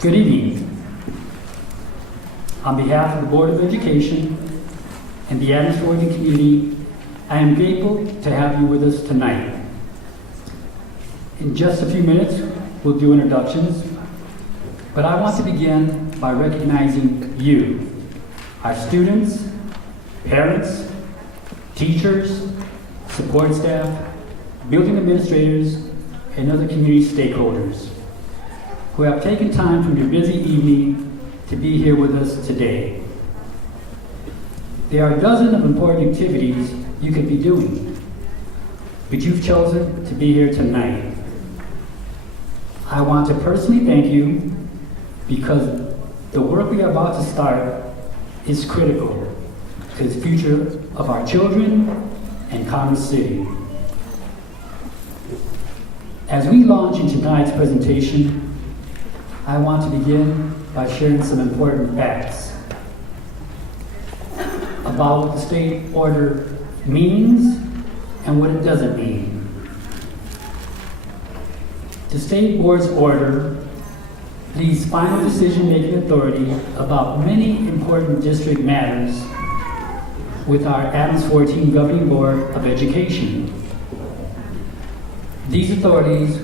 Good evening. On behalf of the Board of Education and the Adams-Forty community, I am grateful to have you with us tonight. In just a few minutes, we'll do introductions, but I want to begin by recognizing you, our students, parents, teachers, support staff, building administrators, and other community stakeholders who have taken time from your busy evening to be here with us today. There are dozens of important activities you could be doing, but you've chosen to be here tonight. I want to personally thank you because the work we are about to start is critical to the future of our children and Commerce City. As we launch into tonight's presentation, I want to begin by sharing some important facts about what the state order means and what it doesn't mean. The state board's order leaves final decision-making authority about many important district matters with our Adams-14 Governing Board of Education. These authorities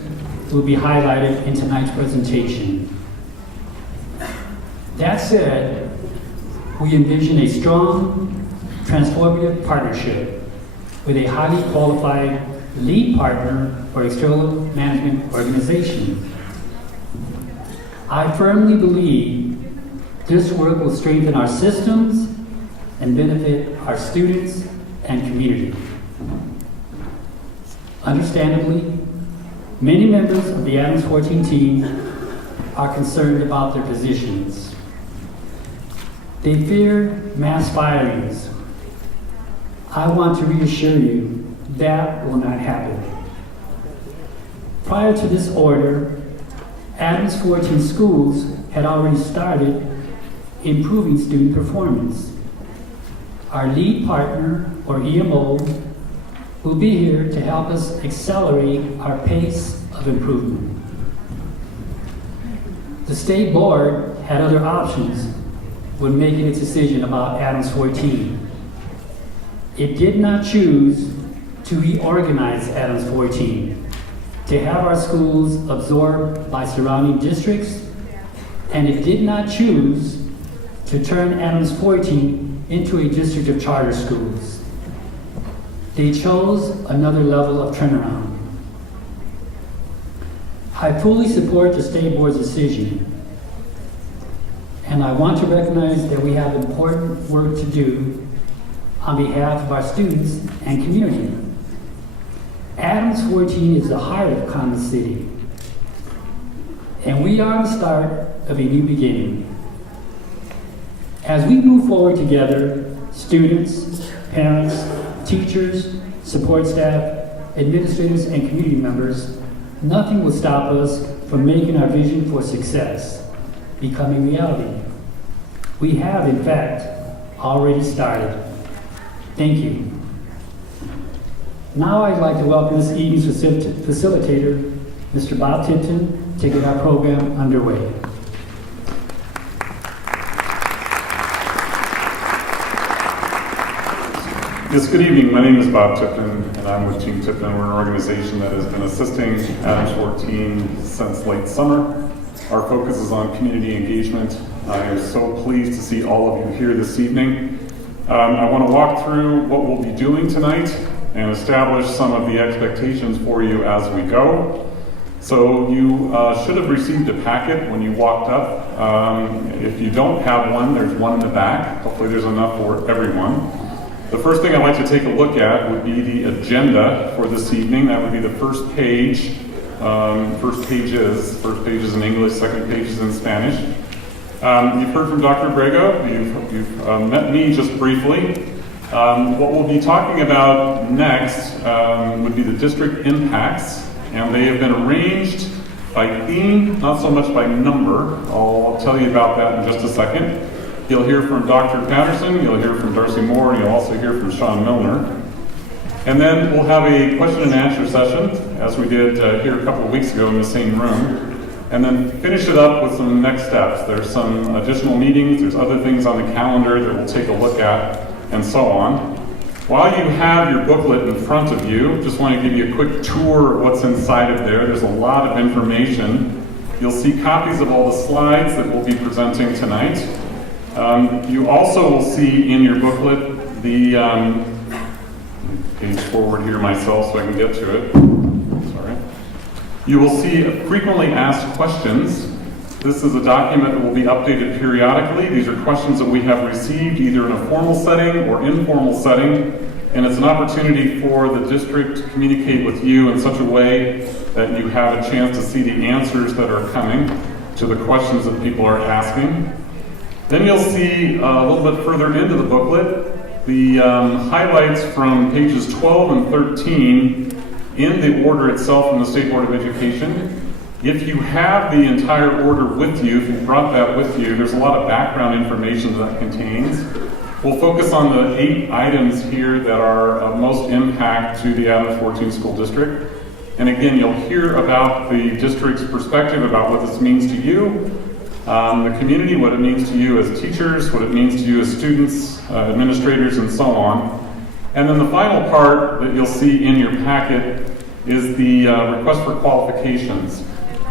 will be highlighted in tonight's presentation. That said, we envision a strong, transformative partnership with a highly qualified lead partner or external management organization. I firmly believe this work will strengthen our systems and benefit our students and community. Understandably, many members of the Adams-14 team are concerned about their positions. They fear mass firings. I want to reassure you that will not happen. Prior to this order, Adams-14 schools had already started improving student performance. Our lead partner, or EMO, will be here to help us accelerate our pace of improvement. The state board had other options when making its decision about Adams-14. It did not choose to reorganize Adams-14, to have our schools absorbed by surrounding districts, and it did not choose to turn Adams-14 into a district of charter schools. They chose another level of turnaround. I fully support the state board's decision, and I want to recognize that we have important work to do on behalf of our students and community. Adams-14 is the heart of Commerce City, and we are the start of a new beginning. As we move forward together, students, parents, teachers, support staff, administrators, and community members, nothing will stop us from making our vision for success becoming reality. We have, in fact, already started. Thank you. Now I'd like to welcome this evening's facilitator, Mr. Bob Tipton, to get our program underway. Yes, good evening. My name is Bob Tipton, and I'm with Team Tipton. We're an organization that has been assisting Adams-14 since late summer. Our focus is on community engagement. I am so pleased to see all of you here this evening. I want to walk through what we'll be doing tonight and establish some of the expectations for you as we go. So you should have received a packet when you walked up. If you don't have one, there's one in the back. Hopefully there's enough for everyone. The first thing I'd like to take a look at would be the agenda for this evening. That would be the first page. First page is in English, second page is in Spanish. You've heard from Dr. Brego. You've met me just briefly. What we'll be talking about next would be the district impacts, and they have been arranged by theme, not so much by number. I'll tell you about that in just a second. You'll hear from Dr. Patterson, you'll hear from Darcy Moore, and you'll also hear from Sean Milner. And then we'll have a question and answer session, as we did here a couple of weeks ago in the same room. and then finish it up with some next steps. There's some additional meetings, there's other things on the calendar that we'll take a look at, and so on. While you have your booklet in front of you, just want to give you a quick tour of what's inside of there. There's a lot of information. You'll see copies of all the slides that we'll be presenting tonight. You also will see in your booklet the page forward here myself so I can get to it. Sorry. You will see frequently asked questions. This is a document that will be updated periodically. These are questions that we have received either in a formal setting or informal setting, and it's an opportunity for the district to communicate with you in such a way that you have a chance to see the answers that are coming to the questions that people are asking. Then you'll see a little bit further into the booklet the highlights from pages 12 and 13 in the order itself from the State Board of Education. If you have the entire order with you, if you brought that with you, there's a lot of background information that contains. We'll focus on the 8 items here that are of most impact to the Adams 14 School District. And again, you'll hear about the district's perspective about what this means to you, the community, what it means to you as teachers, what it means to you as students, administrators, and so on. And then the final part that you'll see in your packet is the request for qualifications.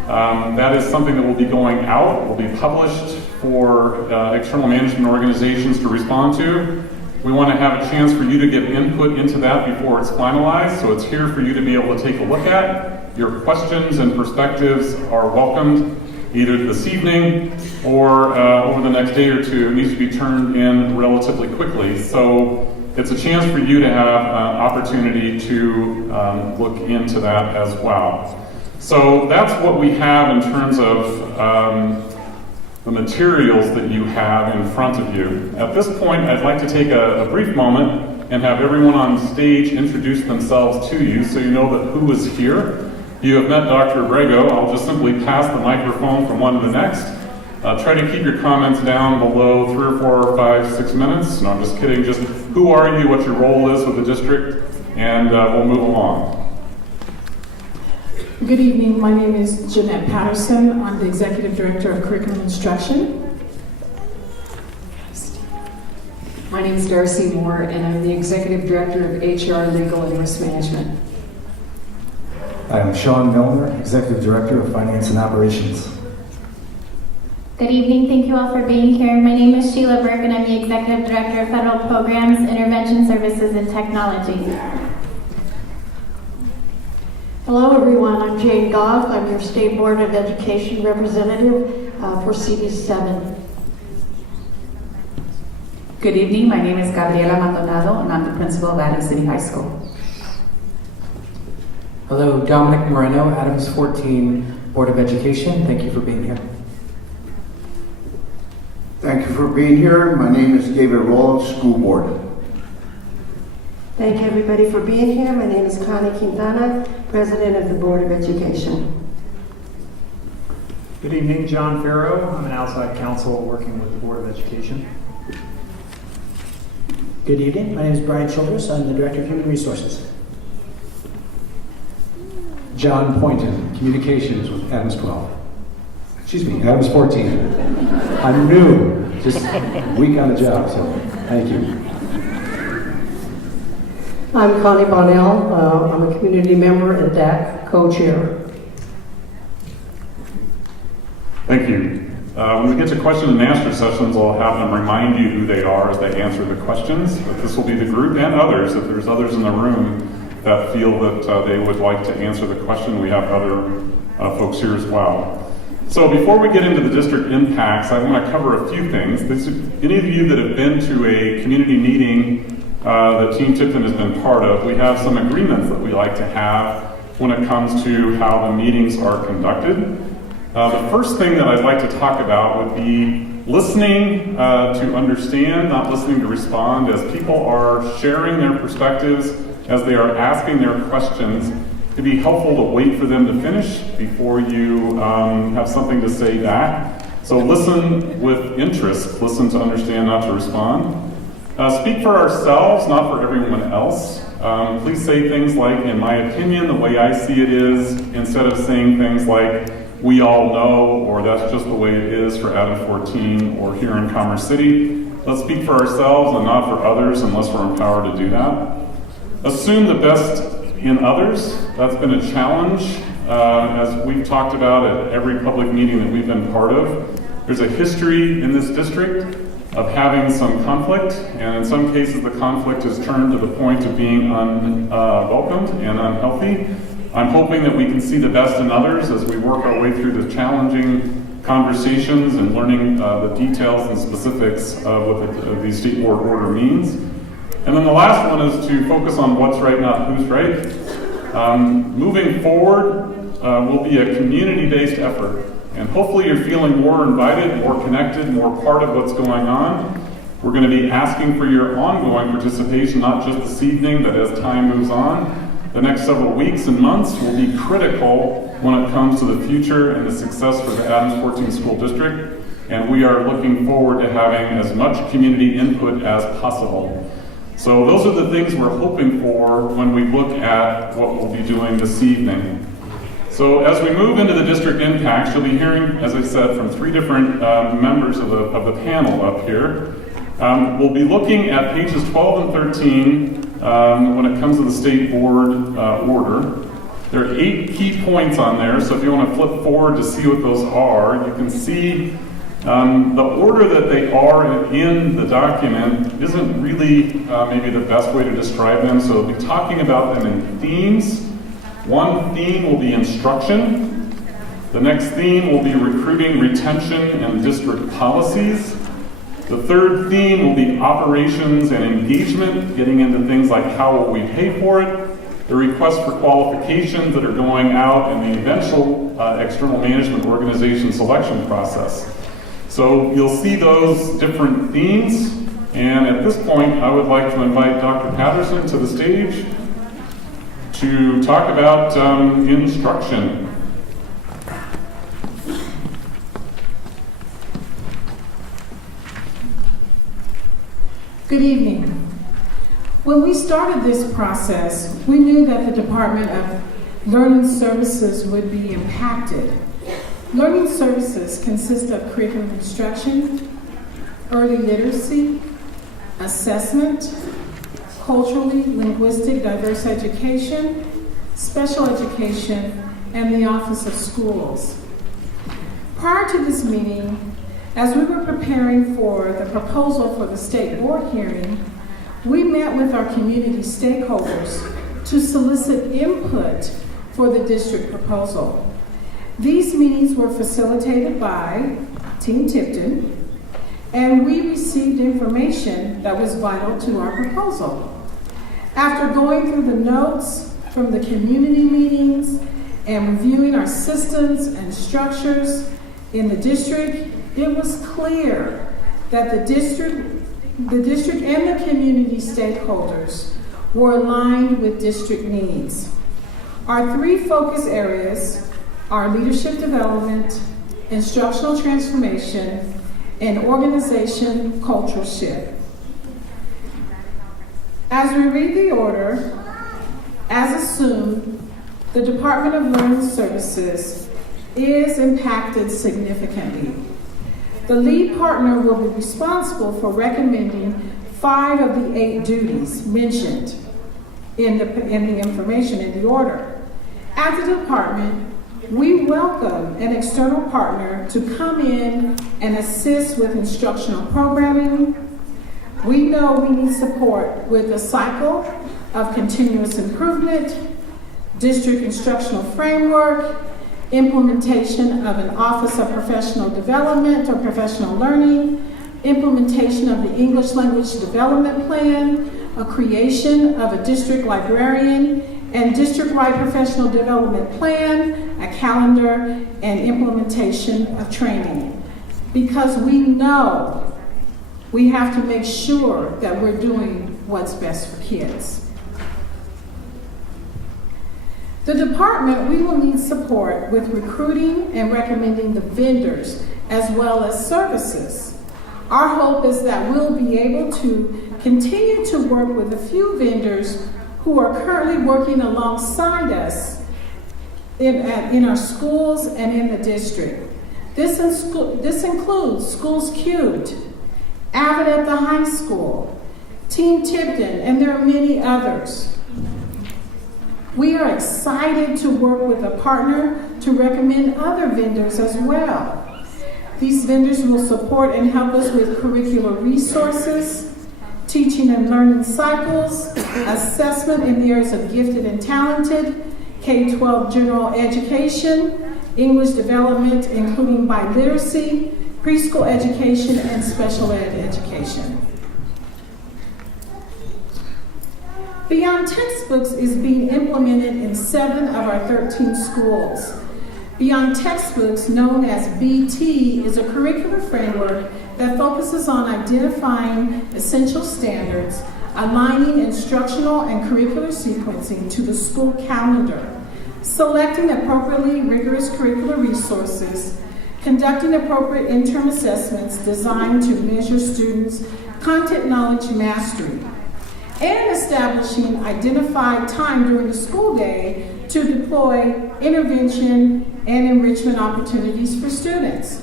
That is something that will be going out, will be published for external management organizations to respond to. We want to have a chance for you to give input into that before it's finalized, so it's here for you to be able to take a look at. Your questions and perspectives are welcomed either this evening or over the next day or two. It needs to be turned in relatively quickly. So it's a chance for you to have an opportunity to look into that as well. So that's what we have in terms of the materials that you have in front of you. At this point, I'd like to take a brief moment and have everyone on stage introduce themselves to you so you know that who is here. You have met Dr. Abrego. I'll just simply pass the microphone from one to the next. Try to keep your comments down below 3 or 4 or 5, 6 minutes. No, I'm just kidding. Just who are you, what your role is with the district, and we'll move along. Good evening. My name is Jeanette Patterson. I'm the Executive Director of Curriculum Instruction. My name is Darcy Moore, and I'm the Executive Director of HR, Legal, and Risk Management. I am Sean Milner, Executive Director of Finance and Operations. Good evening. Thank you all for being here. My name is Sheila Burke, and I'm the Executive Director of Federal Programs, Intervention Services, and Technology. Hello, everyone. I'm Jane Goff. I'm your State Board of Education representative for CD7. Good evening. My name is Gabriela Maldonado, and I'm the principal of Adams City High School. Hello, Dominic Moreno, Adams 14 Board of Education. Thank you for being here. Thank you for being here. My name is David Roll, School Board. Thank you, everybody, for being here. My name is Connie Quintana, President of the Board of Education. Good evening, John Farrow. I'm an outside counsel working with the Board of Education. Good evening. My name is Brian Childress. I'm the Director of Human Resources. John Poynton, Communications with Adams 12. Excuse me, Adams 14. I'm new, just a week on the job, so thank you. I'm Connie Bonnell. I'm a community member and DAC co-chair. Thank you. When we get to question and answer sessions, I'll have them remind you who they are as they answer the questions. But this will be the group and others. If there's others in the room that feel that they would like to answer the question, we have other folks here as well. So before we get into the district impacts, I want to cover a few things. Any of you that have been to a community meeting that Team Tipton has been part of, we have some agreements that we like to have when it comes to how the meetings are conducted. The first thing that I'd like to talk about would be listening to understand, not listening to respond, as people are sharing their perspectives, as they are asking their questions. It'd be helpful to wait for them to finish before you have something to say back. So listen with interest, listen to understand, not to respond. Speak for ourselves, not for everyone else. Please say things like, in my opinion, the way I see it is, instead of saying things like, we all know, or that's just the way it is for Adams 14 or here in Commerce City. Let's speak for ourselves and not for others unless we're empowered to do that. Assume the best in others. That's been a challenge, as we've talked about at every public meeting that we've been part of. There's a history in this district of having some conflict, and in some cases the conflict has turned to the point of being unwelcomed and unhealthy. I'm hoping that we can see the best in others as we work our way through the challenging conversations and learning the details and specifics of what the state board order means. And then the last one is to focus on what's right, not who's right. Moving forward will be a community-based effort. And hopefully you're feeling more invited, more connected, more part of what's going on. We're going to be asking for your ongoing participation, not just this evening, but as time moves on. The next several weeks and months will be critical when it comes to the future and the success for the Adams 14 School District. And we are looking forward to having as much community input as possible. So those are the things we're hoping for when we look at what we'll be doing this evening. So as we move into the district impacts, you'll be hearing, as I said, from three different members of the panel up here. We'll be looking at pages 12 and 13 when it comes to the state board order. There are 8 key points on there, so if you want to flip forward to see what those are, you can see the order that they are in the document isn't really maybe the best way to describe them, so we'll be talking about them in themes. One theme will be instruction. The next theme will be recruiting, retention, and district policies. The third theme will be operations and engagement, getting into things like how will we pay for it, the requests for qualifications that are going out, and the eventual external management organization selection process. So you'll see those different themes, and at this point I would like to invite Dr. Patterson to the stage to talk about instruction. Good evening. When we started this process, we knew that the Department of Learning Services would be impacted. Learning services consist of curriculum instruction, early literacy, assessment, culturally linguistic diverse education, special education, and the Office of Schools. Prior to this meeting, as we were preparing for the proposal for the state board hearing, we met with our community stakeholders to solicit input for the district proposal. These meetings were facilitated by Team Tipton, and we received information that was vital to our proposal. After going through the notes from the community meetings and reviewing our systems and structures in the district, it was clear that the district and the community stakeholders were aligned with district needs. Our 3 focus areas are leadership development, instructional transformation, and organization cultural shift. As we read the order, as assumed, the Department of Learning Services is impacted significantly. The lead partner will be responsible for recommending 5 of the 8 duties mentioned in the information in the order. At the department, we welcome an external partner to come in and assist with instructional programming. We know we need support with the cycle of continuous improvement, district instructional framework, implementation of an Office of Professional Development or Professional Learning, implementation of the English Language Development Plan, a creation of a district librarian, and district-wide professional development plan, a calendar, and implementation of training. Because we know we have to make sure that we're doing what's best for kids. The department, we will need support with recruiting and recommending the vendors as well as services. Our hope is that we'll be able to continue to work with a few vendors who are currently working alongside us in our schools and in the district. This includes Schools Cubed, Avid at the high school, Team Tipton, and there are many others. We are excited to work with a partner to recommend other vendors as well. These vendors will support and help us with curricular resources, teaching and learning cycles, assessment in the areas of gifted and talented, K-12 general education, English development, including biliteracy, preschool education, and special ed education. Beyond Textbooks is being implemented in 7 of our 13 schools. Beyond Textbooks, known as BT, is a curricular framework that focuses on identifying essential standards, aligning instructional and curricular sequencing to the school calendar, selecting appropriately rigorous curricular resources, conducting appropriate interim assessments designed to measure students' content knowledge mastery, and establishing identified time during the school day to deploy intervention and enrichment opportunities for students.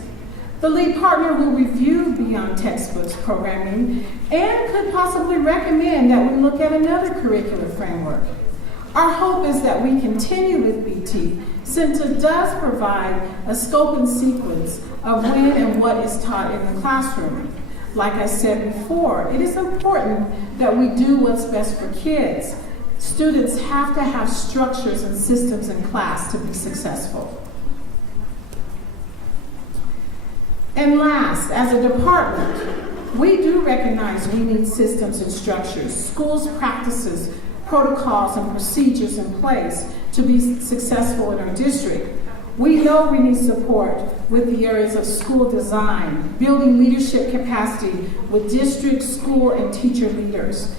The lead partner will review Beyond Textbooks programming and could possibly recommend that we look at another curricular framework. Our hope is that we continue with BT since it does provide a scope and sequence of when and what is taught in the classroom. Like I said before, it is important that we do what's best for kids. Students have to have structures and systems in class to be successful. And last, as a department, we do recognize we need systems and structures, schools, practices, protocols, and procedures in place to be successful in our district. We know we need support with the areas of school design, building leadership capacity with district, school, and teacher leaders,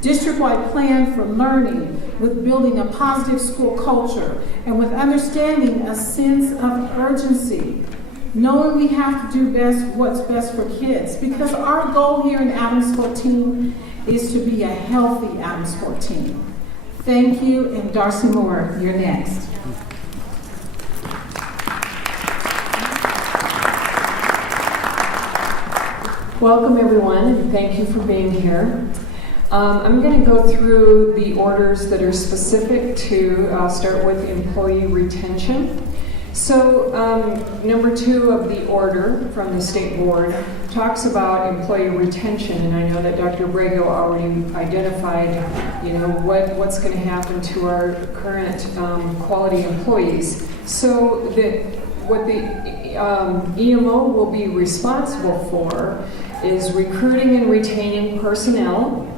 district-wide plan for learning with building a positive school culture, and with understanding a sense of urgency, knowing we have to do what's best for kids, because our goal here in Adams 14 is to be a healthy Adams 14. Thank you, and Darcy Moore, you're next. Welcome, everyone, and thank you for being here. I'm going to go through the orders that are specific to, I'll start with employee retention. So number 2 of the order from the State Board talks about employee retention, and I know that Dr. Brego already identified, what's going to happen to our current quality employees. So what the EMO will be responsible for is recruiting and retaining personnel,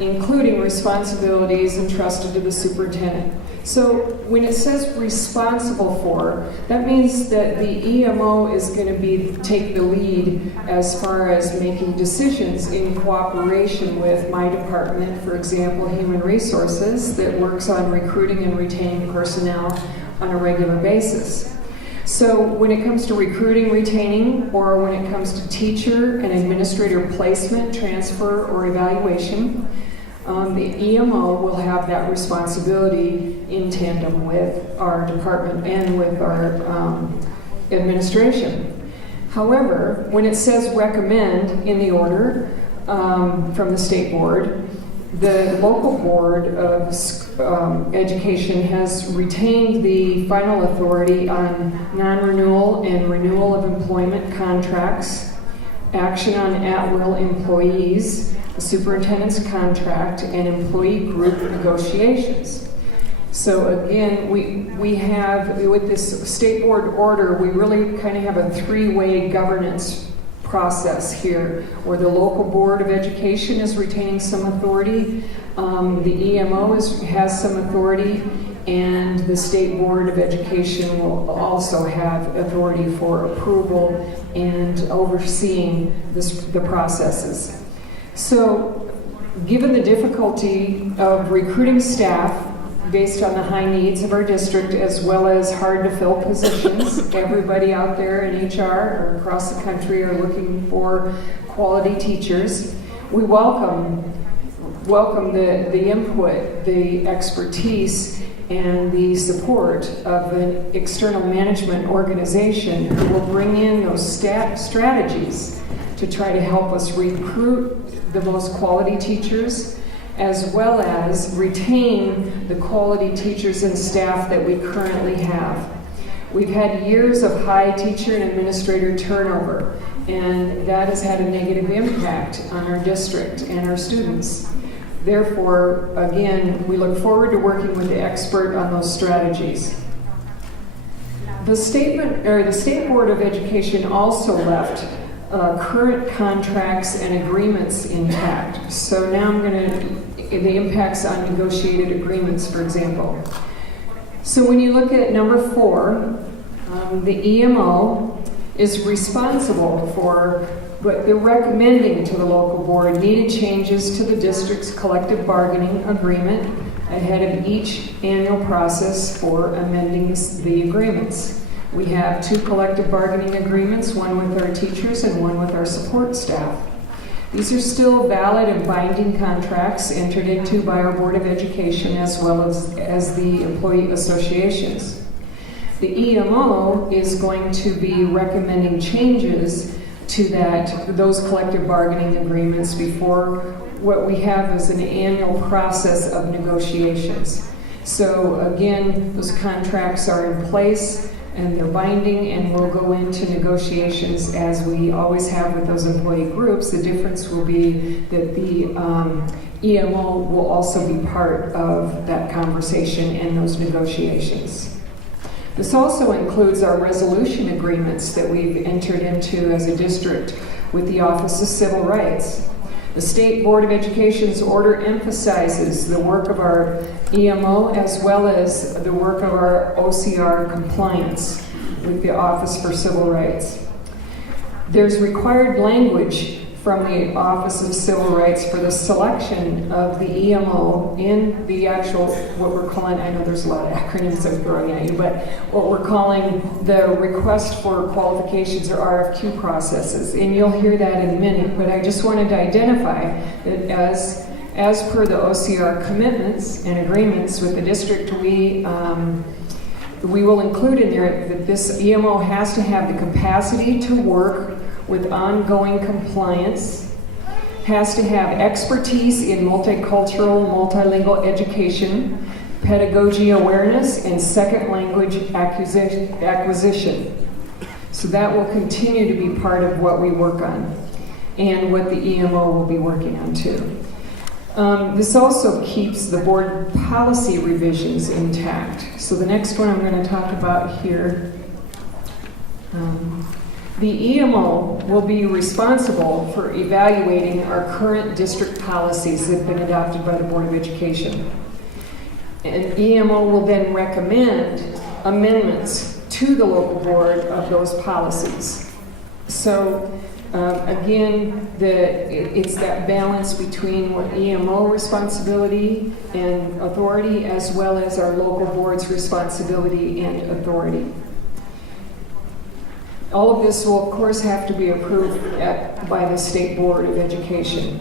including responsibilities entrusted to the superintendent. So when it says responsible for, that means that the EMO is going to take the lead as far as making decisions in cooperation with my department, for example, Human Resources, that works on recruiting and retaining personnel on a regular basis. So when it comes to recruiting, retaining, or when it comes to teacher and administrator placement, transfer, or evaluation, the EMO will have that responsibility in tandem with our department and with our administration. However, when it says recommend in the order from the State Board, the local board of education has retained the final authority on non-renewal and renewal of employment contracts, action on at-will employees, the superintendent's contract, and employee group negotiations. So again, we have, with this State Board order, we really kind of have a 3-way governance process here, where the local board of education is retaining some authority, the EMO has some authority, and the State Board of Education will also have authority for approval and overseeing the processes. So, given the difficulty of recruiting staff based on the high needs of our district, as well as hard to fill positions, everybody out there in HR or across the country are looking for quality teachers. We welcome welcome the input, the expertise, and the support of an external management organization who will bring in those strategies to try to help us recruit the most quality teachers, as well as retain the quality teachers and staff that we currently have. We've had years of high teacher and administrator turnover, and that has had a negative impact on our district and our students. Therefore, again, we look forward to working with the expert on those strategies. The State Board of Education also left current contracts and agreements intact. So now I'm going to, the impacts on negotiated agreements, for example. So when you look at number 4, the EMO is responsible for what they're recommending to the local board needed changes to the district's collective bargaining agreement ahead of each annual process for amending the agreements. We have 2 collective bargaining agreements, one with our teachers and one with our support staff. These are still valid and binding contracts entered into by our Board of Education as well as the employee associations. The EMO is going to be recommending changes to those collective bargaining agreements before what we have is an annual process of negotiations. So again, those contracts are in place and they're binding, and we'll go into negotiations as we always have with those employee groups. The difference will be that the EMO will also be part of that conversation and those negotiations. This also includes our resolution agreements that we've entered into as a district with the Office of Civil Rights. The State Board of Education's order emphasizes the work of our EMO as well as the work of our OCR compliance with the Office for Civil Rights. There's required language from the Office of Civil Rights for the selection of the EMO in the actual, what we're calling, I know there's a lot of acronyms I'm throwing at you, but what we're calling the request for qualifications or RFQ processes. And you'll hear that in a minute, but I just wanted to identify that as per the OCR commitments and agreements with the district, we will include in there that this EMO has to have the capacity to work with ongoing compliance, has to have expertise in multicultural, multilingual education, pedagogy awareness, and second language acquisition. So that will continue to be part of what we work on and what the EMO will be working on too. This also keeps the board policy revisions intact. So the next one I'm going to talk about here, the EMO will be responsible for evaluating our current district policies that have been adopted by the Board of Education. And EMO will then recommend amendments to the local board of those policies. So again, it's that balance between what EMO responsibility and authority as well as our local board's responsibility and authority. All of this will, of course, have to be approved by the State Board of Education.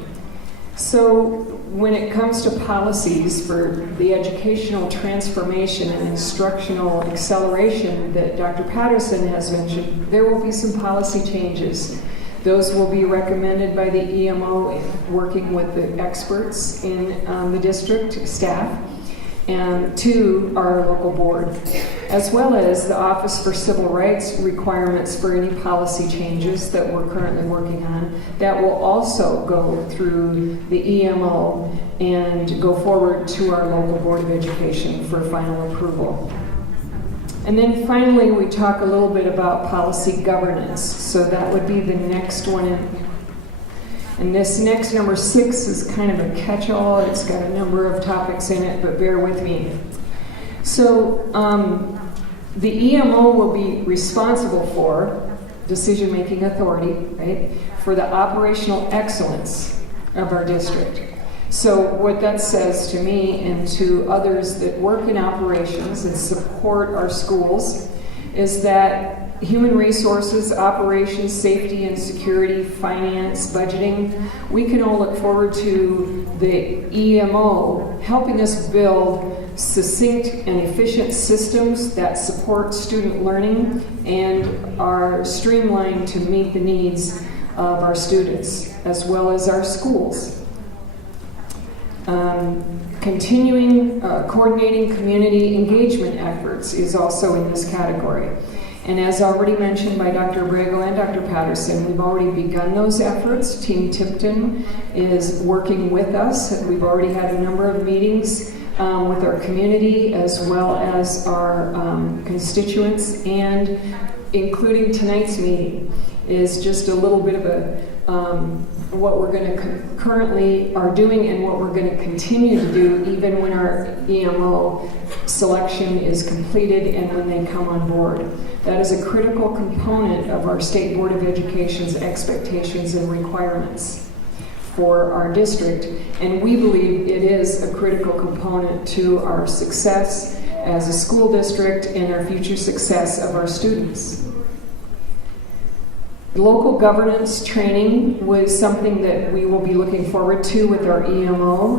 So when it comes to policies for the educational transformation and instructional acceleration that Dr. Patterson has mentioned, there will be some policy changes. Those will be recommended by the EMO working with the experts in the district staff and to our local board, as well as the Office for Civil Rights requirements for any policy changes that we're currently working on. That will also go through the EMO and go forward to our local Board of Education for final approval. And then finally, we talk a little bit about policy governance. So that would be the next one. And this next number 6 is kind of a catch-all. It's got a number of topics in it, but bear with me. So the EMO will be responsible for decision-making authority, right, for the operational excellence of our district. So what that says to me and to others that work in operations and support our schools is that human resources, operations, safety and security, finance, budgeting, we can all look forward to the EMO helping us build succinct and efficient systems that support student learning and are streamlined to meet the needs of our students as well as our schools. Coordinating community engagement efforts is also in this category. And as already mentioned by Dr. Abrego and Dr. Patterson, we've already begun those efforts. Team Tipton is working with us. We've already had a number of meetings with our community as well as our constituents, and including tonight's meeting is just a little bit of a what we're going to currently are doing and what we're going to continue to do even when our EMO selection is completed and when they come on board. That is a critical component of our State Board of Education's expectations and requirements for our district, and we believe it is a critical component to our success as a school district and our future success of our students. Local governance training was something that we will be looking forward to with our EMO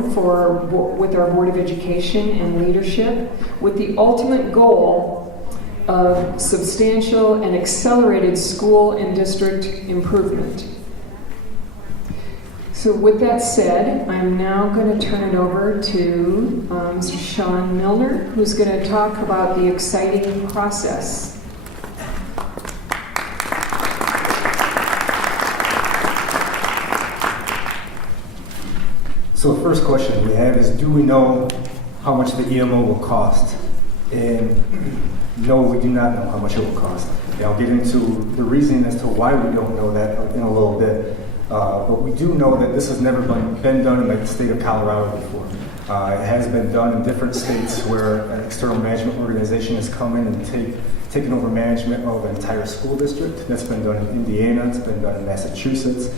with our Board of Education and leadership, with the ultimate goal of substantial and accelerated school and district improvement. So with that said, I'm now going to turn it over to Mr. Sean Milner, who's going to talk about the exciting process. So the first question we have is, do we know how much the EMO will cost? And no, we do not know how much it will cost. And I'll get into the reasoning as to why we don't know that in a little bit. But we do know that this has never been done in the state of Colorado before. It has been done in different states where an external management organization has come in and taken over management of an entire school district. That's been done in Indiana, it's been done in Massachusetts,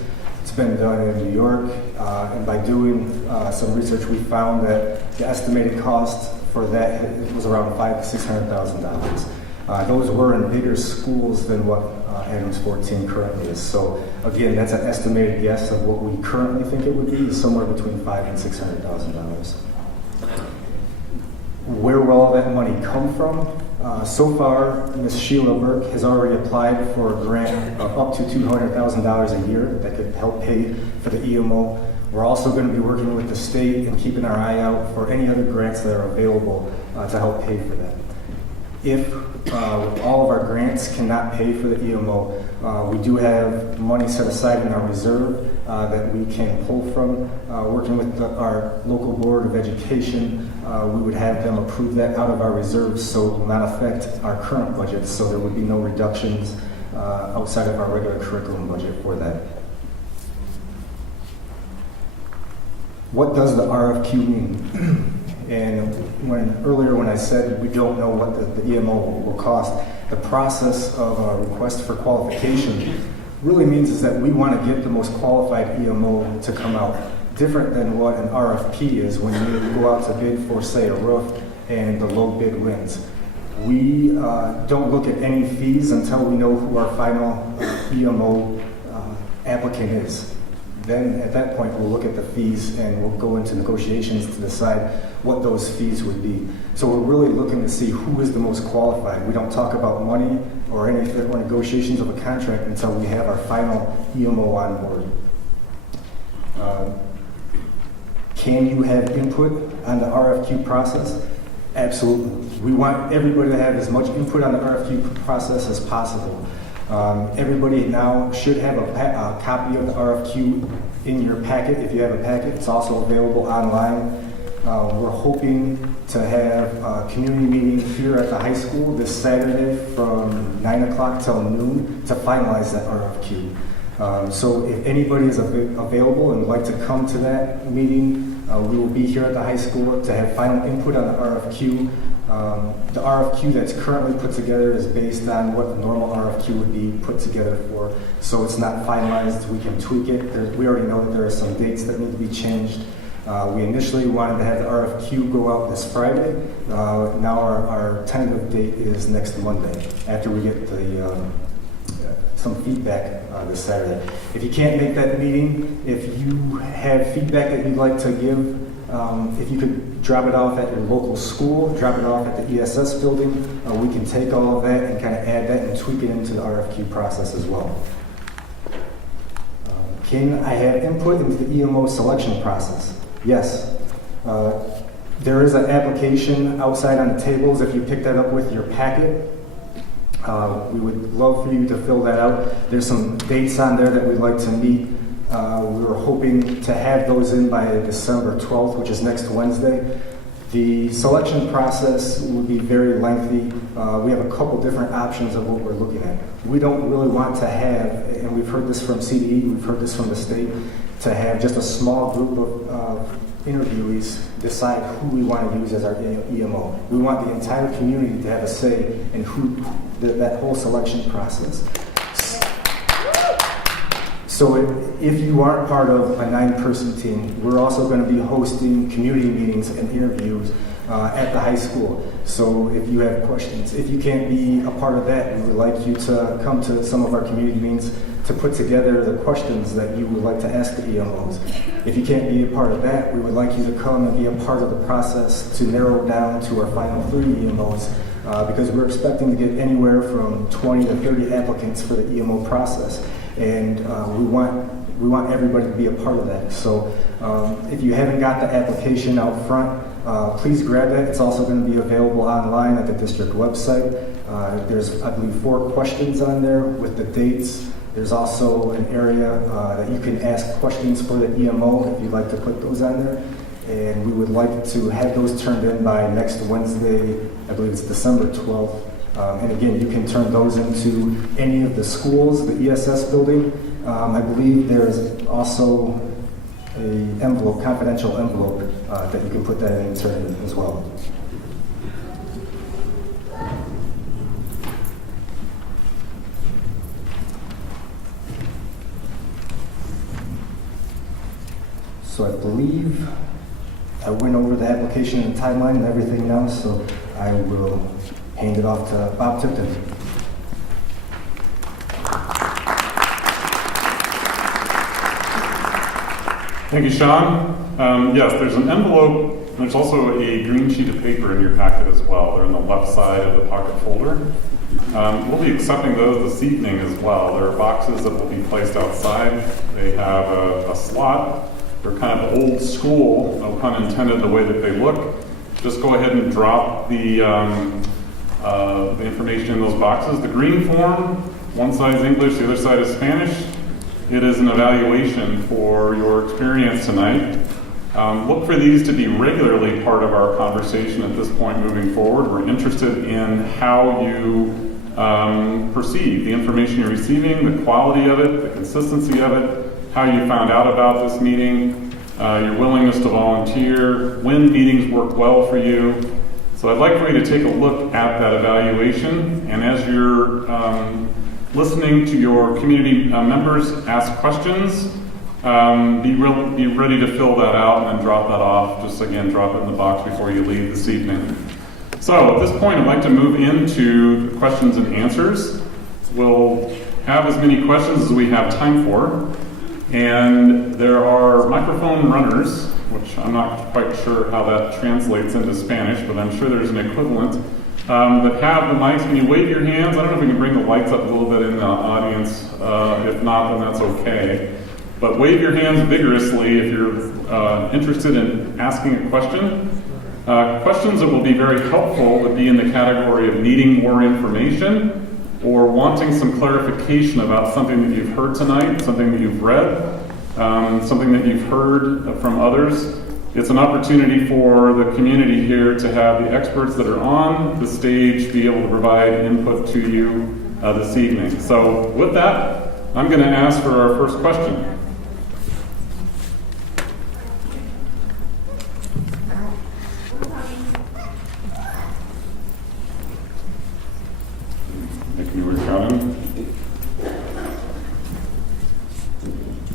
it's been done in New York, and by doing some research, we found that the estimated cost for that was around $500,000 to $600,000. Those were in bigger schools than what Adams 14 currently is. So again, that's an estimated guess of what we currently think it would be, is somewhere between $500,000 and $600,000. Where will all that money come from? So far, Ms. Sheila Burke has already applied for a grant of up to $200,000 a year that could help pay for the EMO. We're also going to be working with the state and keeping our eye out for any other grants that are available to help pay for that. If all of our grants cannot pay for the EMO, we do have money set aside in our reserve that we can pull from. Working with our local Board of Education, we would have them approve that out of our reserves, so it will not affect our current budget, so there would be no reductions outside of our regular curriculum budget for that. What does the RFQ mean? And earlier when I said we don't know what the EMO will cost, the process of a request for qualification really means is that we want to get the most qualified EMO to come out. Different than what an RFP is when you go out to bid for, say, a roof and the low bid wins. We don't look at any fees until we know who our final EMO applicant is. Then at that point, we'll look at the fees and we'll go into negotiations to decide what those fees would be. So we're really looking to see who is the most qualified. We don't talk about money or anything or negotiations of a contract until we have our final EMO on board. Can you have input on the RFQ process? Absolutely. We want everybody to have as much input on the RFQ process as possible. Everybody now should have a copy of the RFQ in your packet. If you have a packet, it's also available online. We're hoping to have a community meeting here at the high school this Saturday from 9 o'clock till noon to finalize that RFQ. So if anybody is available and would like to come to that meeting, we will be here at the high school to have final input on the RFQ. The RFQ that's currently put together is based on what the normal RFQ would be put together for. So it's not finalized. We can tweak it. We already know that there are some dates that need to be changed. We initially wanted to have the RFQ go out this Friday. Now our tentative date is next Monday, after we get some feedback this Saturday. If you can't make that meeting, if you have feedback that you'd like to give, if you could drop it off at your local school, drop it off at the ESS building, we can take all of that and kind of add that and tweak it into the RFQ process as well. Can I have input into the EMO selection process? Yes. There is an application outside on the tables. If you pick that up with your packet, we would love for you to fill that out. There's some dates on there that we'd like to meet. We were hoping to have those in by December 12th, which is next Wednesday. The selection process would be very lengthy. We have a couple different options of what we're looking at. We don't really want to have, and we've heard this from CDE, we've heard this from the state, to have just a small group of interviewees decide who we want to use as our EMO. We want the entire community to have a say in that whole selection process. So if you aren't part of a 9-person team, we're also going to be hosting community meetings and interviews at the high school. So if you have questions, if you can't be a part of that, we would like you to come to some of our community meetings to put together the questions that you would like to ask the EMOs. If you can't be a part of that, we would like you to come and be a part of the process to narrow down to our final 30 EMOs, because we're expecting to get anywhere from 20 to 30 applicants for the EMO process. And we want everybody to be a part of that. So if you haven't got the application out front, please grab that. It's also going to be available online at the district website. There's, I believe, 4 questions on there with the dates. There's also an area that you can ask questions for the EMO if you'd like to put those on there. And we would like to have those turned in by next Wednesday, I believe it's December 12th. And again, you can turn those into any of the schools, the ESS building. I believe there's also a confidential envelope that you can put that in and turn in as well. So I believe I went over the application and timeline and everything now, so I will hand it off to Bob Tipton. Thank you, Sean. Yes, there's an envelope. There's also a green sheet of paper in your packet as well. They're on the left side of the pocket folder. We'll be accepting those this evening as well. There are boxes that will be placed outside. They have a slot. They're kind of old school, no pun intended, the way that they look. Just go ahead and drop the information in those boxes. The green form, one side is English, the other side is Spanish. It is an evaluation for your experience tonight. Look for these to be regularly part of our conversation at this point moving forward. We're interested in how you perceive the information you're receiving, the quality of it, the consistency of it, how you found out about this meeting, your willingness to volunteer, when meetings work well for you. So I'd like for you to take a look at that evaluation, and as you're listening to your community members ask questions, be ready to fill that out and then drop that off. Just again, drop it in the box before you leave this evening. So at this point, I'd like to move into the questions and answers. We'll have as many questions as we have time for. And there are microphone runners, which I'm not quite sure how that translates into Spanish, but I'm sure there's an equivalent, that have the mics. Can you wave your hands? I don't know if we can bring the lights up a little bit in the audience. If not, then that's okay. But wave your hands vigorously if you're interested in asking a question. Questions that will be very helpful would be in the category of needing more information or wanting some clarification about something that you've heard tonight, something that you've read, something that you've heard from others. It's an opportunity for the community here to have the experts that are on the stage be able to provide input to you this evening. So with that, I'm going to ask for our first question.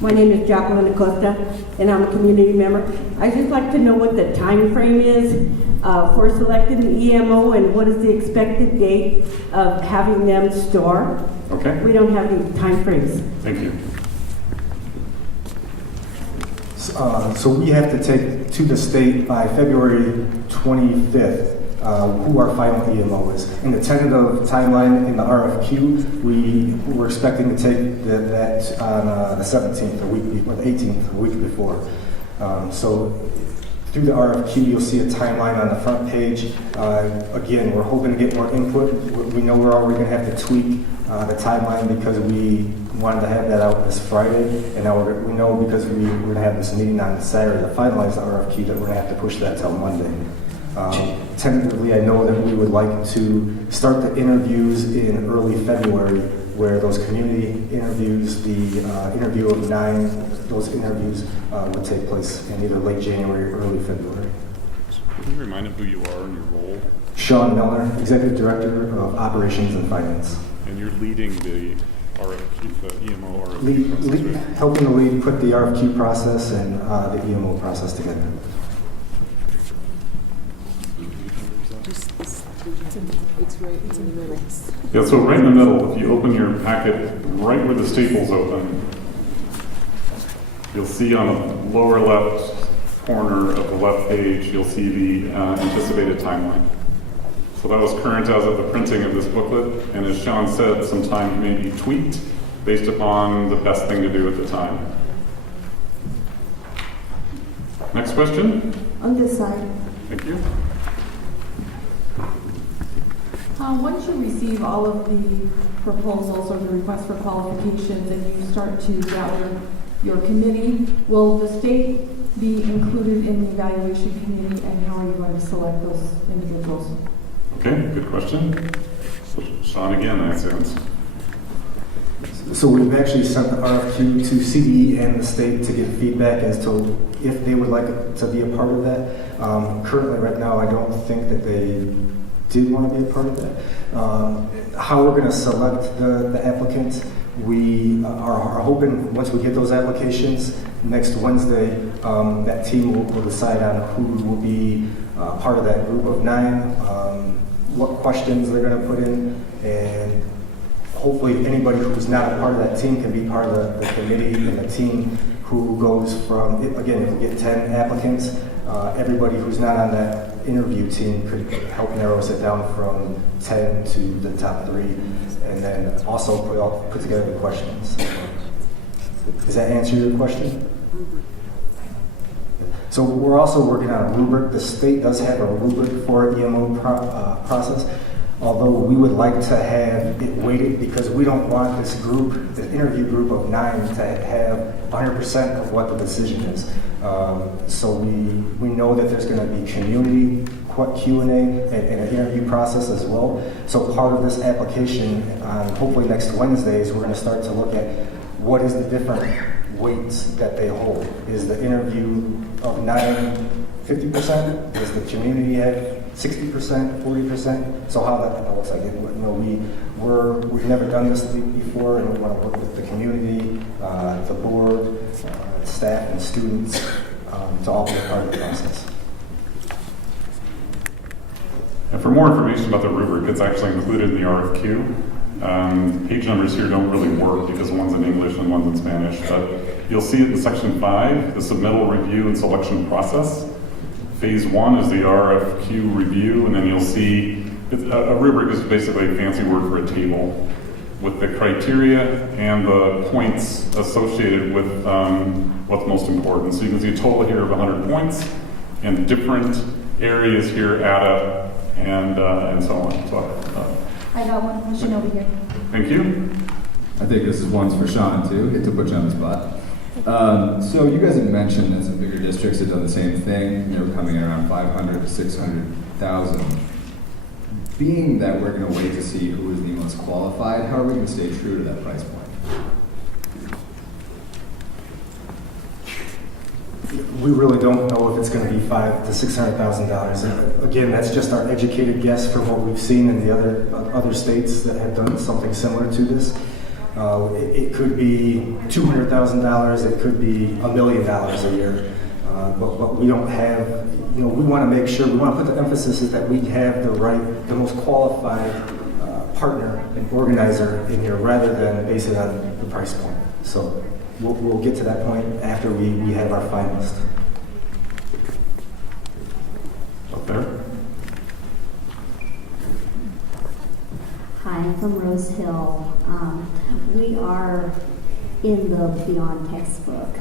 My name is Jacqueline Acosta, and I'm a community member. I'd just like to know what the time frame is for selecting the EMO and what is the expected date of having them store. Okay. We don't have any time frames. Thank you. So we have to take to the state by February 25th who our final EMO is. In the tentative timeline in the RFQ, we were expecting to take that on the 17th, or the 18th, a week before. So through the RFQ, you'll see a timeline on the front page. Again, we're hoping to get more input. We know we're already going to have to tweak the timeline because we wanted to have that out this Friday, and now we know because we're going to have this meeting on Saturday to finalize the RFQ that we're going to have to push that till Monday. Tentatively, I know that we would like to start the interviews in early February, where those community interviews, the interview of 9, those interviews would take place in either late January or early February. Can you remind them who you are and your role? Sean Milner, Executive Director of Operations and Finance. And you're leading the RFQ, the EMO RFQ process, right? Helping the lead put the RFQ process and the EMO process together. It's in the middle. Yeah, so right in the middle, if you open your packet right where the staples open, you'll see on the lower left corner of the left page, you'll see the anticipated timeline. So that was current as of the printing of this booklet, and as Sean said, some time may be tweaked based upon the best thing to do at the time. Next question. On this side. Thank you. Once you receive all of the proposals or the requests for qualifications and you start to gather your committee, will the state be included in the evaluation committee, and how are you going to select those individuals? Okay, good question. So Sean again, that sense. So we've actually sent the RFQ to CDE and the state to get feedback as to if they would like to be a part of that. Currently, right now, I don't think that they did want to be a part of that. How we're going to select the applicants, we are hoping once we get those applications next Wednesday, that team will decide on who will be part of that group of 9, what questions they're going to put in, and hopefully anybody who's not a part of that team can be part of the committee and the team who goes from, again, if we get 10 applicants, everybody who's not on that interview team could help narrow it down from 10 to the top 3, and then also put together the questions. Does that answer your question? So we're also working on a rubric. The state does have a rubric for EMO process, although we would like to have it weighted because we don't want this group, the interview group of 9, to have 100% of what the decision is. So we know that there's going to be community Q&A and an interview process as well. So part of this application, hopefully next Wednesday, is we're going to start to look at what is the different weights that they hold. Is the interview of 9 50%? Is the community at 60%, 40%? So how that looks like. We've never done this before, and we want to work with the community, the board, staff, and students to all be a part of the process. And for more information about the rubric, it's actually included in the RFQ. Page numbers here don't really work because one's in English and one's in Spanish, but you'll see it in section 5, the submittal review and selection process. Phase 1 is the RFQ review, and then you'll see a rubric is basically a fancy word for a table with the criteria and the points associated with what's most important. So you can see a total here of 100 points, and different areas here add up, and so on. So, I got one question over here. Thank you. I think this is one's for Sean too. Get to put you on the spot. So you guys have mentioned that some bigger districts have done the same thing. They're coming in around 500 to 600,000. Being that we're going to wait to see who is the most qualified, how are we going to stay true to that price point? We really don't know if it's going to be $500,000 to $600,000. Again, that's just our educated guess from what we've seen in the other states that have done something similar to this. It could be $200,000, it could be $1 million a year. But we don't have, we want to make sure, we want to put the emphasis is that we have the most qualified partner and organizer in here rather than base it on the price point. So we'll get to that point after we have our finalist. Up there. Hi, I'm from Rose Hill. We are in the Beyond Textbook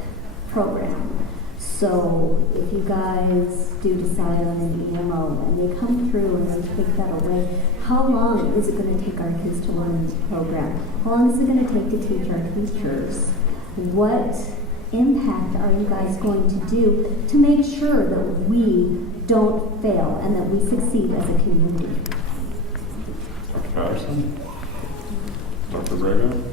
program. So if you guys do decide on an EMO and they come through and they take that away, how long is it going to take our kids to learn this program? How long is it going to take to teach our teachers? What impact are you guys going to do to make sure that we don't fail and that we succeed as a community? Dr. Patterson? Dr. Braga?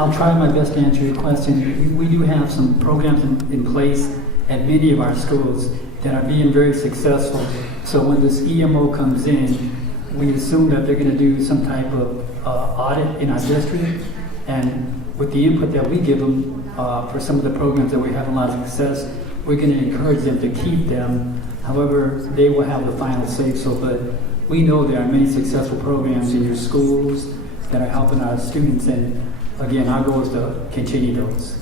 I'll try my best to answer your question. We do have some programs in place at many of our schools that are being very successful. So when this EMO comes in, we assume that they're going to do some type of audit in our district. And with the input that we give them for some of the programs that we have a lot of success, we're going to encourage them to keep them. However, they will have the final say-so. But we know there are many successful programs in your schools that are helping our students. And again, our goal is to continue those.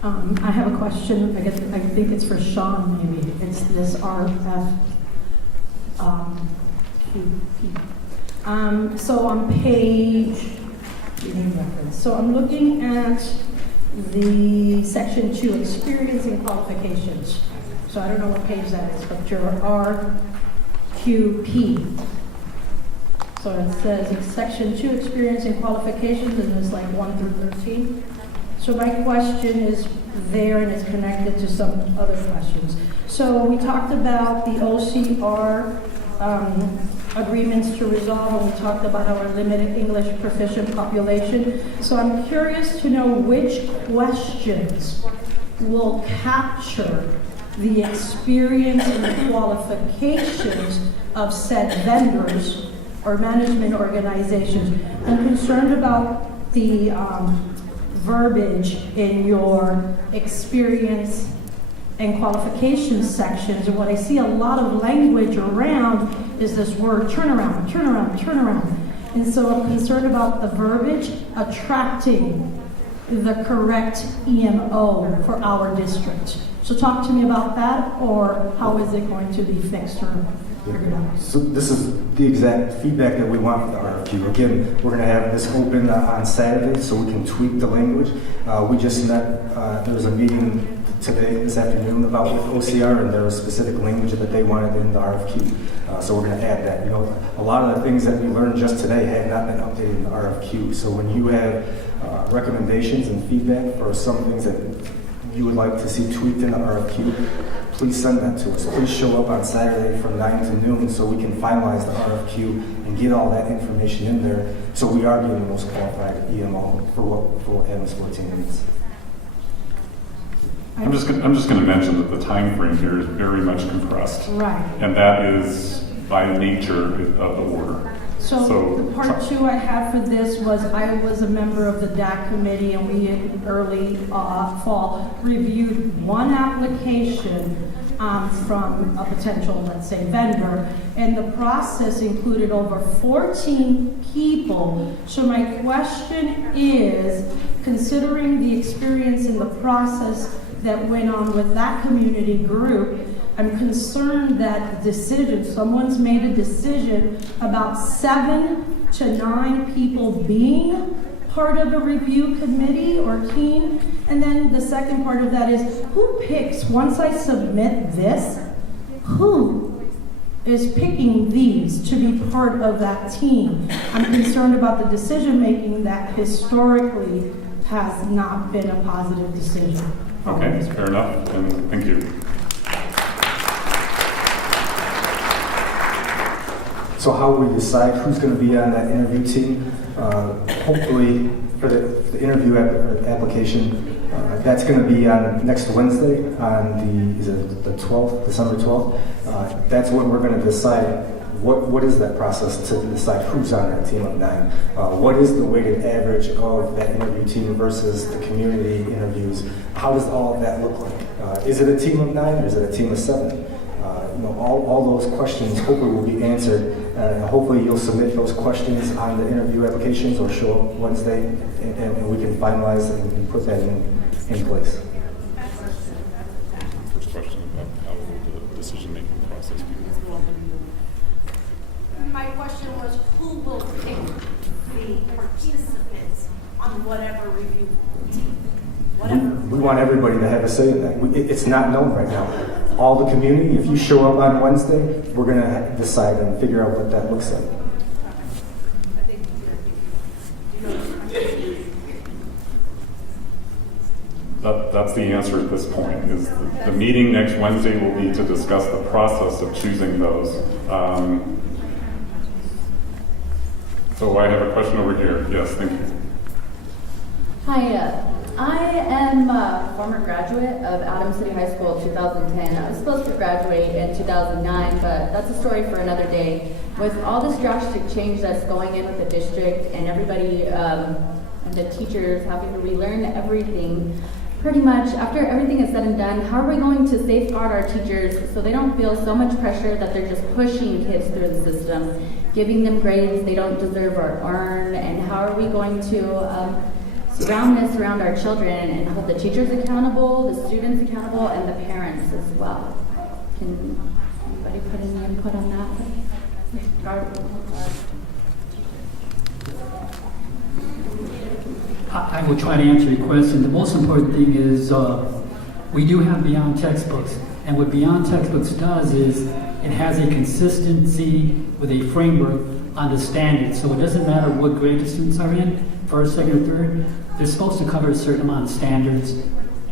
I have a question. I think it's for Sean, maybe. It's this RF QP. So on page, so I'm looking at the section 2, experience and qualifications. So I don't know what page that is, but your RQP. So it says it's section 2, experience and qualifications, and it's like 1 through 13. So my question is there, and it's connected to some other questions. So we talked about the OCR agreements to resolve, and we talked about our limited English proficient population. So I'm curious to know which questions will capture the experience and qualifications of said vendors or management organizations. I'm concerned about the verbiage in your experience and qualifications sections, and what I see a lot of language around is this word turnaround, turnaround, turnaround. And so I'm concerned about the verbiage attracting the correct EMO for our district. So talk to me about that, or how is it going to be fixed or figured out? So this is the exact feedback that we want for the RFQ. Again, we're going to have this open on Saturday so we can tweak the language. We just met, there was a meeting this afternoon about with OCR, and there was specific language that they wanted in the RFQ. So we're going to add that. A lot of the things that we learned just today had not been updated in the RFQ. So when you have recommendations and feedback for some things that you would like to see tweaked in the RFQ, please send that to us. Please show up on Saturday from 9 to noon so we can finalize the RFQ and get all that information in there so we are getting the most qualified EMO for what Adams 14 needs. I'm just going to mention that the time frame here is very much compressed. Right. And that is by nature of the order. So the part 2 I have for this was I was a member of the DAC committee, and we in early fall reviewed one application from a potential, let's say, vendor, and the process included over 14 people. So my question is, considering the experience in the process that went on with that community group, I'm concerned that someone's made a decision about 7 to 9 people being part of a review committee or team. And then the second part of that is, who picks, once I submit this, who is picking these to be part of that team? I'm concerned about the decision making that historically has not been a positive decision. Okay, fair enough, and thank you. So how we decide who's going to be on that interview team, hopefully for the interview application, That's going to be on next Wednesday, on is it the 12th, December 12th. That's when we're going to decide what is that process to decide who's on that team of 9. What is the weighted average of that interview team versus the community interviews? How does all of that look like? Is it a team of 9 or is it a team of 7? All those questions hopefully will be answered. Hopefully you'll submit those questions on the interview applications or show up Wednesday and we can finalize and put that in place. First question about how will the decision-making process be? My question was, who will pick the participants on whatever review team? We want everybody to have a say in that. It's not known right now. All the community, if you show up on Wednesday, we're going to decide and figure out what that looks like. That's the answer at this point. Is the meeting next Wednesday will be to discuss the process of choosing those. So I have a question over here. Yes, thank you. Hi, I am a former graduate of Adams City High School 2010. I was supposed to graduate in 2009, but that's a story for another day. With all this drastic change that's going in with the district and everybody and the teachers having to relearn everything, pretty much after everything is said and done, how are we going to safeguard our teachers so they don't feel so much pressure that they're just pushing kids through the system, giving them grades they don't deserve or earn, and how are we going to surround this around our children and hold the teachers accountable, the students accountable, and the parents as well? Can anybody put any input on that? I will try to answer your question. The most important thing is we do have Beyond Textbooks. And what Beyond Textbooks does is it has a consistency with a framework on the standards. So it doesn't matter what grade the students are in, first, second, or third. They're supposed to cover a certain amount of standards.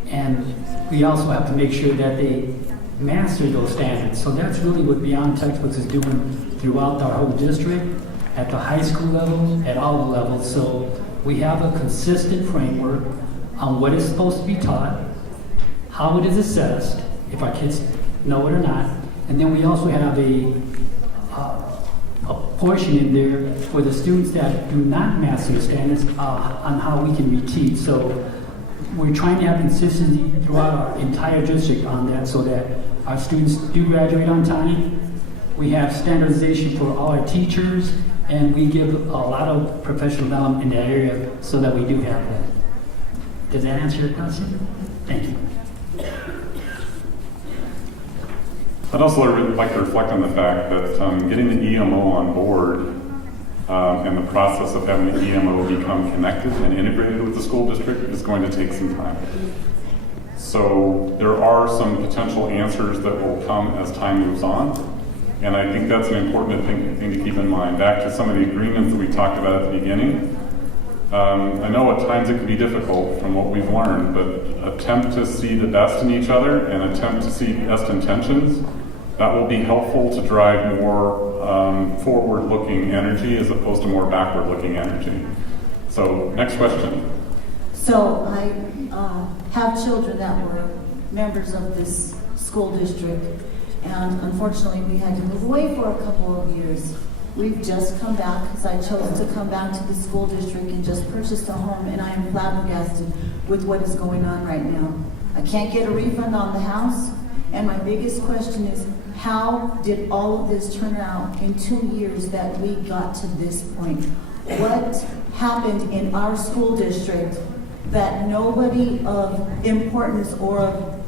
And we also have to make sure that they master those standards. So that's really what Beyond Textbooks is doing throughout our whole district, at the high school level, at all the levels. So we have a consistent framework on what is supposed to be taught, how it is assessed, if our kids know it or not, and then we also have a portion in there for the students that do not master the standards on how we can reteach. So we're trying to have consistency throughout our entire district on that so that our students do graduate on time. We have standardization for all our teachers, and we give a lot of professional development in that area so that we do have that. Does that answer your question? Thank you. I'd also like to reflect on the fact that getting the EMO on board and the process of having the EMO become connected and integrated with the school district is going to take some time. So there are some potential answers that will come as time moves on. And I think that's an important thing to keep in mind. Back to some of the agreements that we talked about at the beginning. I know at times it can be difficult from what we've learned, but attempt to see the best in each other and attempt to see best intentions. That will be helpful to drive more forward-looking energy as opposed to more backward-looking energy. So, next question. So, I have children that were members of this school district, and unfortunately we had to move away for a couple of years. We've just come back because I chose to come back to the school district and just purchased a home, and I am flabbergasted with what is going on right now. I can't get a refund on the house, and my biggest question is, how did all of this turn out in 2 years that we got to this point? What happened in our school district that nobody of importance or of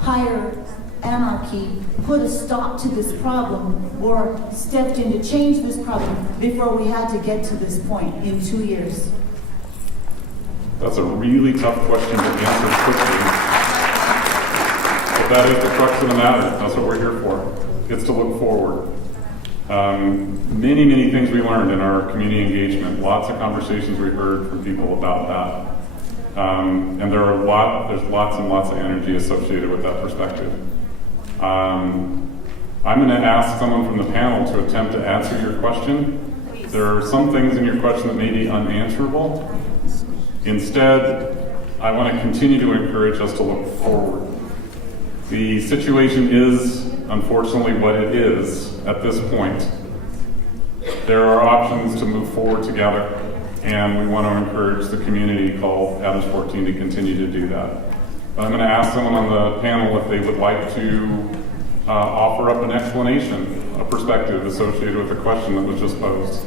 higher anarchy put a stop to this problem or stepped in to change this problem before we had to get to this point in 2 years? That's a really tough question to answer quickly. But that is the crux of the matter. That's what we're here for. It's to look forward. Many things we learned in our community engagement. Lots of conversations we heard from people about that. And there's lots and lots of energy associated with that perspective. I'm going to ask someone from the panel to attempt to answer your question. There are some things in your question that may be unanswerable. Instead, I want to continue to encourage us to look forward. The situation is unfortunately what it is at this point. There are options to move forward together, and we want to encourage the community called Adams 14 to continue to do that. I'm going to ask someone on the panel if they would like to offer up an explanation, a perspective associated with the question that was just posed.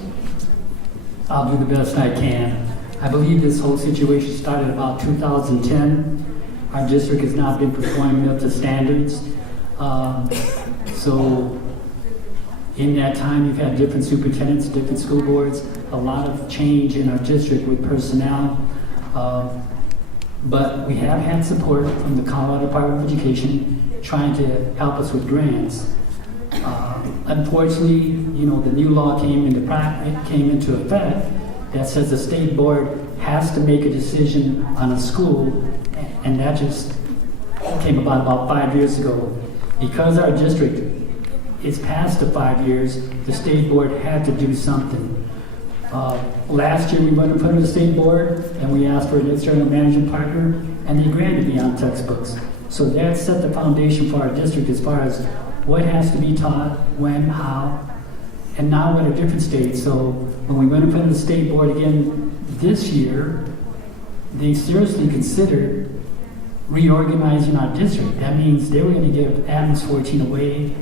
I'll do the best I can. I believe this whole situation started about 2010. Our district has not been performing up to standards. So in that time, you've had different superintendents, different school boards, a lot of change in our district with personnel. But we have had support from the Colorado Department of Education trying to help us with grants. Unfortunately, the new law came into effect that says the state board has to make a decision on a school, and that just came about 5 years ago. Because our district is past the 5 years, the state board had to do something. Last year we went in front of the state board and we asked for an external management partner, and they granted me on textbooks. So that set the foundation for our district as far as what has to be taught, when, how, and now we're at a different stage. So when we went in front of the state board again this year, they seriously considered reorganizing our district. That means they were going to give Adams 14 away.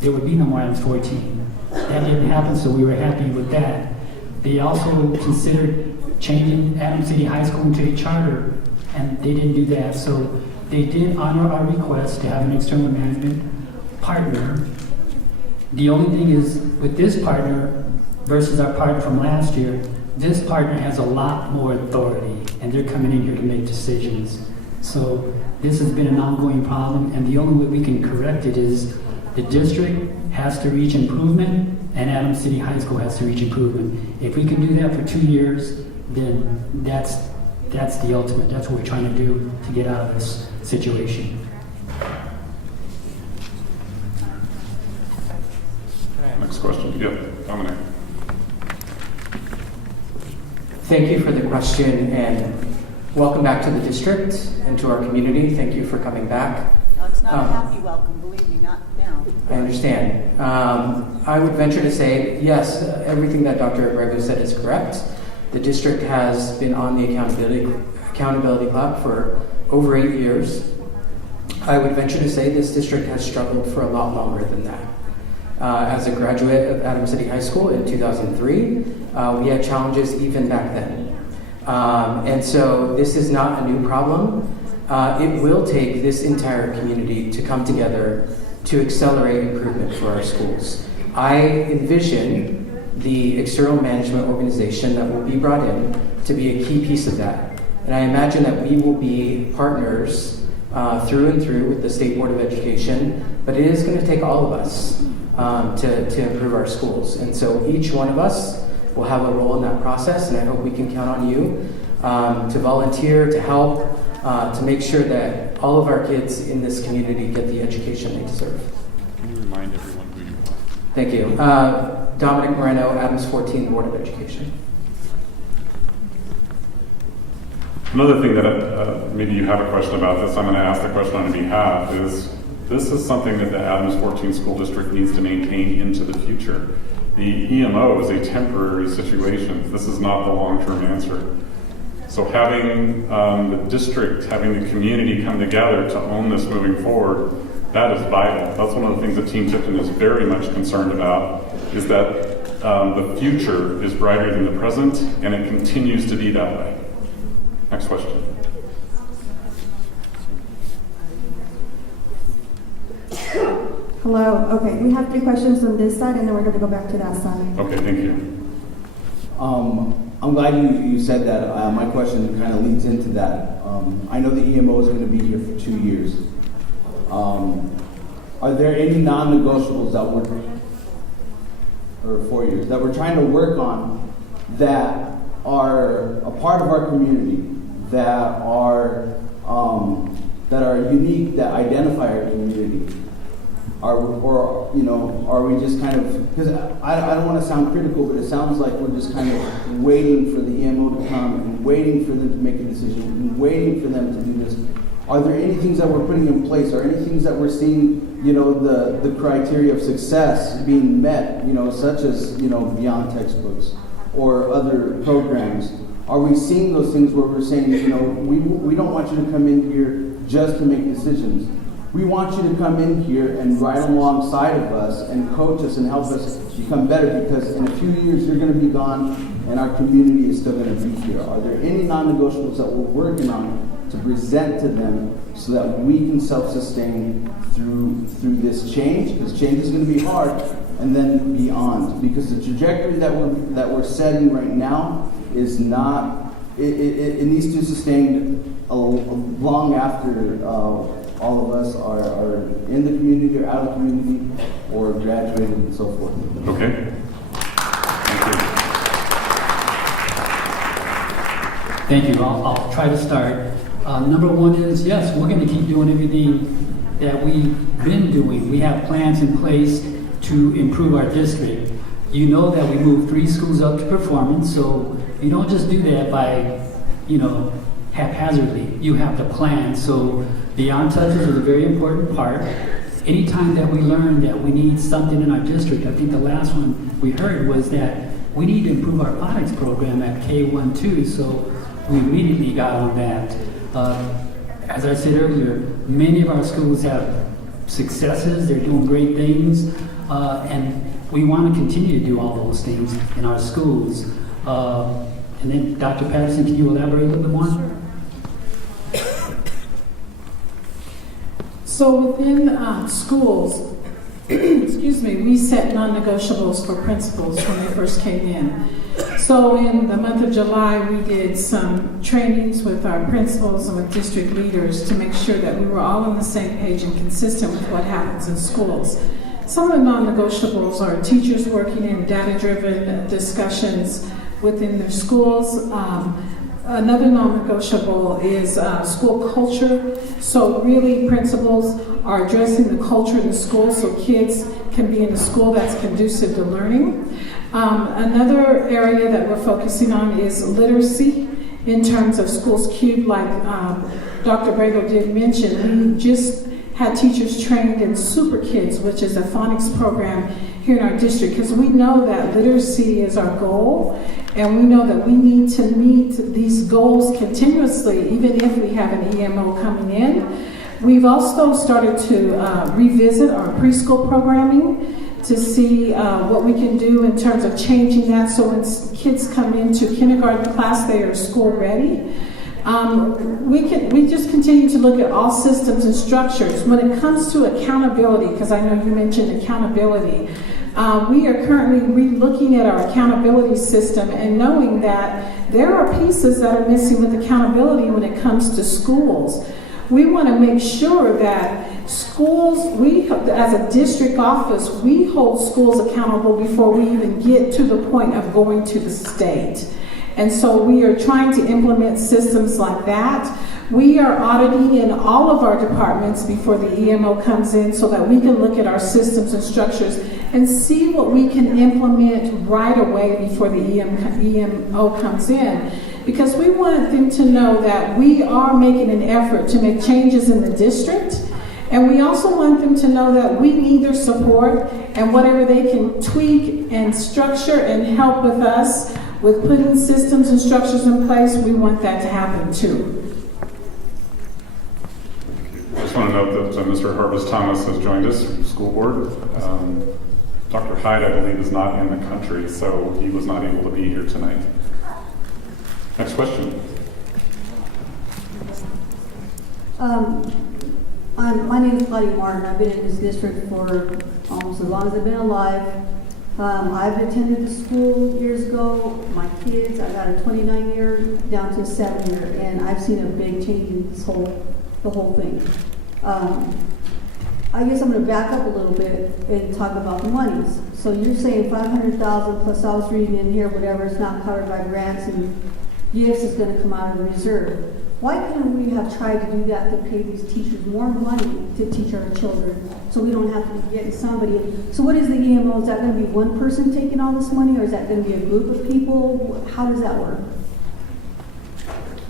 There would be no more Adams 14. That didn't happen, so we were happy with that. They also considered changing Adams City High School into a charter, and they didn't do that. So they did honor our request to have an external management partner. The only thing is, with this partner versus our partner from last year, this partner has a lot more authority, and they're coming in here to make decisions. So this has been an ongoing problem, and the only way we can correct it is the district has to reach improvement, and Adams City High School has to reach improvement. If we can do that for 2 years, then that's the ultimate. That's what we're trying to do to get out of this situation. Next question. Yep, Dominic. Thank you for the question, and welcome back to the district and to our community. Thank you for coming back. No, it's not a happy welcome, believe me, not now. I understand. I would venture to say, yes, everything that Dr. Abrego said is correct. The district has been on the accountability clock for over 8 years. I would venture to say this district has struggled for a lot longer than that. As a graduate of Adams City High School in 2003, we had challenges even back then. And so this is not a new problem. It will take this entire community to come together to accelerate improvement for our schools. I envision the external management organization that will be brought in to be a key piece of that. And I imagine that we will be partners through and through with the State Board of Education, but it is going to take all of us to improve our schools. And so each one of us will have a role in that process, and I hope we can count on you to volunteer, to help, to make sure that all of our kids in this community get the education they deserve. Can you remind everyone who you are? Thank you. Dominic Moreno, Adams 14 Board of Education. Another thing that maybe you have a question about this, I'm going to ask the question on your behalf, is this is something that the Adams 14 School District needs to maintain into the future. The EMO is a temporary situation. This is not the long-term answer. So having the district, having the community come together to own this moving forward, that is vital. That's one of the things that Team Tipton is very much concerned about, is that the future is brighter than the present, and it continues to be that way. Next question. Hello. Okay, we have 3 questions on this side, and then we're going to go back to that side. Okay, thank you. I'm glad you said that. My question kind of leads into that. I know the EMO is going to be here for 2 years. Are there any non-negotiables that or 4 years, that we're trying to work on that are a part of our community, that are unique, that identify our community? or are we just kind of, because I don't want to sound critical, but it sounds like we're just kind of waiting for the EMO to come and waiting for them to make a decision and waiting for them to do this. Are there any things that we're putting in place? Are any things that we're seeing, the criteria of success being met, such as, beyond textbooks or other programs? Are we seeing those things where we're saying, we don't want you to come in here just to make decisions. We want you to come in here and ride alongside of us and coach us and help us become better, because in a few years you're going to be gone and our community is still going to be here. Are there any non-negotiables that we're working on to present to them so that we can self-sustain through this change? Because change is going to be hard, and then beyond. Because the trajectory that we're setting right now is not. It needs to sustain long after all of us are in the community or out of the community or graduated and so forth. Okay. Thank you. I'll try to start. Number one is, yes, we're going to keep doing everything that we've been doing. We have plans in place to improve our district. You know that we moved 3 schools up to performance, so you don't just do that by, haphazardly. You have to plan. So Beyond Touches is a very important part. Anytime that we learn that we need something in our district, I think the last one we heard was that we need to improve our phonics program at K12, so we immediately got on that. As I said earlier, many of our schools have successes, they're doing great things, and we want to continue to do all those things in our schools. And then, Dr. Patterson, can you elaborate a little bit more? So within schools, excuse me, we set non-negotiables for principals when they first came in. So in the month of July, we did some trainings with our principals and with district leaders to make sure that we were all on the same page and consistent with what happens in schools. Some of the non-negotiables are teachers working in data-driven discussions within their schools. Another non-negotiable is school culture. So really, principals are addressing the culture in the school so kids can be in a school that's conducive to learning. Another area that we're focusing on is literacy in terms of Schools Cubed, like Dr. Brago did mention. We just had teachers trained in Super Kids, which is a phonics program here in our district, because we know that literacy is our goal, and we know that we need to meet these goals continuously, even if we have an EMO coming in. We've also started to revisit our preschool programming to see what we can do in terms of changing that, so when kids come into kindergarten class, they are school ready. We just continue to look at all systems and structures. When it comes to accountability, because I know you mentioned accountability, we are currently re-looking at our accountability system and knowing that there are pieces that are missing with accountability when it comes to schools. We want to make sure that schools, we as a district office, we hold schools accountable before we even get to the point of going to the state. And so we are trying to implement systems like that. We are auditing in all of our departments before the EMO comes in so that we can look at our systems and structures and see what we can implement right away before the EMO comes in. Because we want them to know that we are making an effort to make changes in the district. And we also want them to know that we need their support, and whatever they can tweak and structure and help with us with putting systems and structures in place, we want that to happen too. I just want to note that Mr. Harvest Thomas has joined us from the school board. Dr. Hyde, I believe, is not in the country, so he was not able to be here tonight. Next question. My name is Claudia Martin. I've been in this district for almost as long as I've been alive. I've attended the school years ago. My kids, I got a 29-year down to a 7-year, and I've seen a big change in the whole thing. I guess I'm going to back up a little bit and talk about the monies. So you're saying $500,000 plus, I was reading in here, whatever is not covered by grants and gifts is going to come out of the reserve. Why couldn't we have tried to do that to pay these teachers more money to teach our children so we don't have to be getting somebody? So what is the EMO? Is that going to be one person taking all this money, or is that going to be a group of people? How does that work?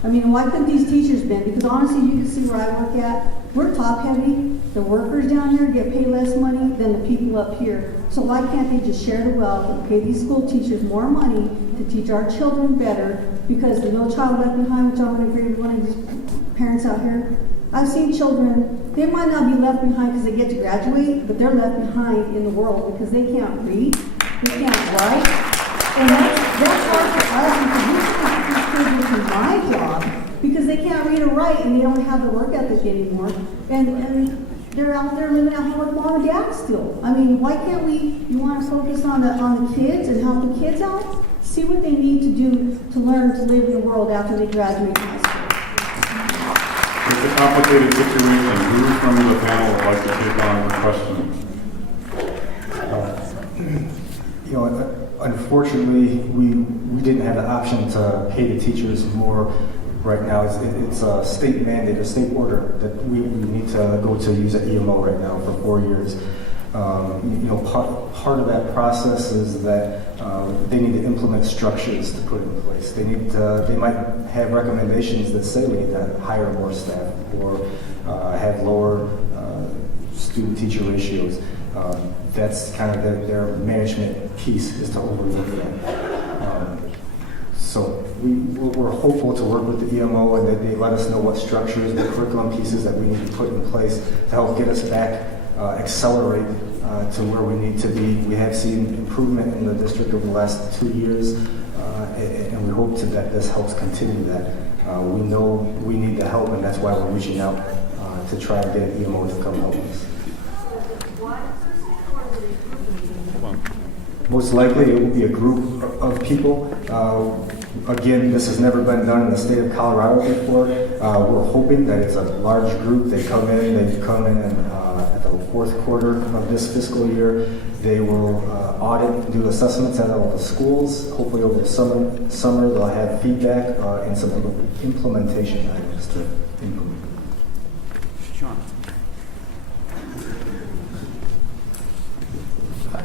I mean, why couldn't these teachers been? Because honestly, you can see where I work at. We're top heavy. The workers down here get paid less money than the people up here. So why can't they just share the wealth and pay these school teachers more money to teach our children better? Because the No Child Left Behind, which I'm going to agree with one of these parents out here, I've seen children, they might not be left behind because they get to graduate, but they're left behind in the world because they can't read, they can't write. And that's hard for us because we shouldn't put these kids into my job because they can't read or write and they don't have the work ethic anymore. And they're out there living at home with mom and dad still. I mean, why can't we, you want to focus on the kids and help the kids out? See what they need to do to learn to live in the world after they graduate high school. It's a complicated situation. Who from the panel would like to take on the question? You know, unfortunately, we didn't have the option to pay the teachers more right now. It's a state mandate, a state order that we need to go to use an EMO right now for 4 years. You know, part of that process is that they need to implement structures to put in place. They might have recommendations that say we need to hire more staff or have lower student-teacher ratios. That's kind of their management piece, is to overlook that. So we're hopeful to work with the EMO and that they let us know what structures, the curriculum pieces that we need to put in place to help get us back, accelerate to where we need to be. We have seen improvement in the district over the last 2 years, and we hope that this helps continue that. We know we need the help, and that's why we're reaching out to try and get an EMO to come help us. Most likely it will be a group of people. Again, this has never been done in the state of Colorado before. We're hoping that it's a large group. They come in and at the fourth quarter of this fiscal year, they will audit and do assessments at all the schools. Hopefully over the summer they'll have feedback and some implementation items to implement. Sean.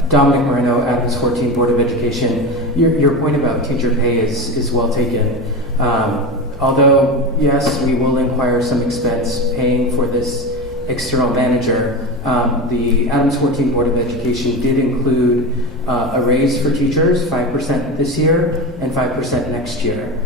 Dominic Moreno, Adams 14 Board of Education. Your point about teacher pay is well taken. Although, yes, we will inquire some expense paying for this external manager, the Adams 14 Board of Education did include a raise for teachers, 5% this year and 5% next year.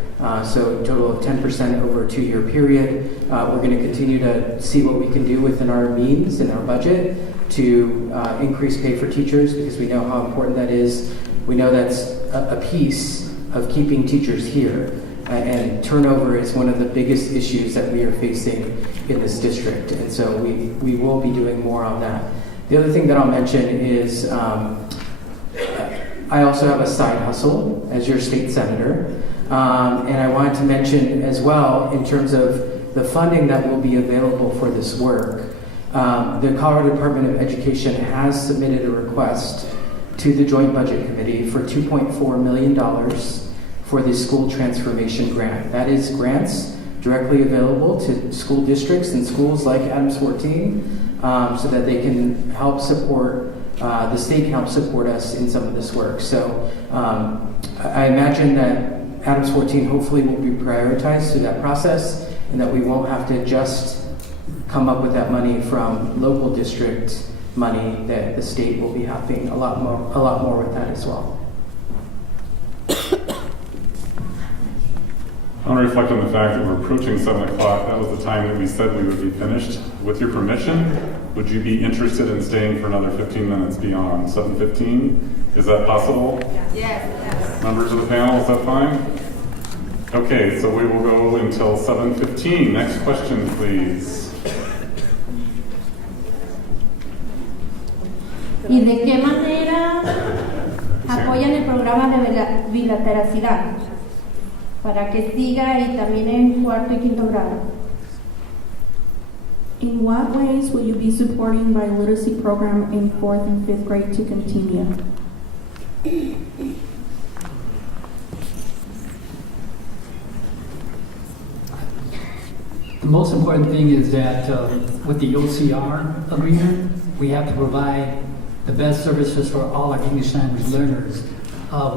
So a total of 10% over a 2-year period. We're going to continue to see what we can do within our means and our budget to increase pay for teachers because we know how important that is. We know that's a piece of keeping teachers here. And turnover is one of the biggest issues that we are facing in this district. And so we will be doing more on that. The other thing that I'll mention is I also have a side hustle as your state senator. And I wanted to mention as well, in terms of the funding that will be available for this work, the Colorado Department of Education has submitted a request to the Joint Budget Committee for $2.4 million for the school transformation grant. That is grants directly available to school districts and schools like Adams 14 so that they can help support, the state can help support us in some of this work. So I imagine that Adams 14 hopefully will be prioritized through that process and that we won't have to just come up with that money from local district money, that the state will be helping a lot more with that as well. I want to reflect on the fact that we're approaching 7 o'clock. That was the time that we said we would be finished. With your permission, would you be interested in staying for another 15 minutes beyond 7:15? Is that possible? Yes. Members of the panel, is that fine? Okay, so we will go until 7:15. Next question, please. ¿Y de qué manera apoyan el programa de bilateralidad para que siga y también en cuarto y quinto grado? In what ways will you be supporting my literacy program in 4th and 5th grade to continue? The most important thing is that with the OCR agreement, we have to provide the best services for all our English language learners.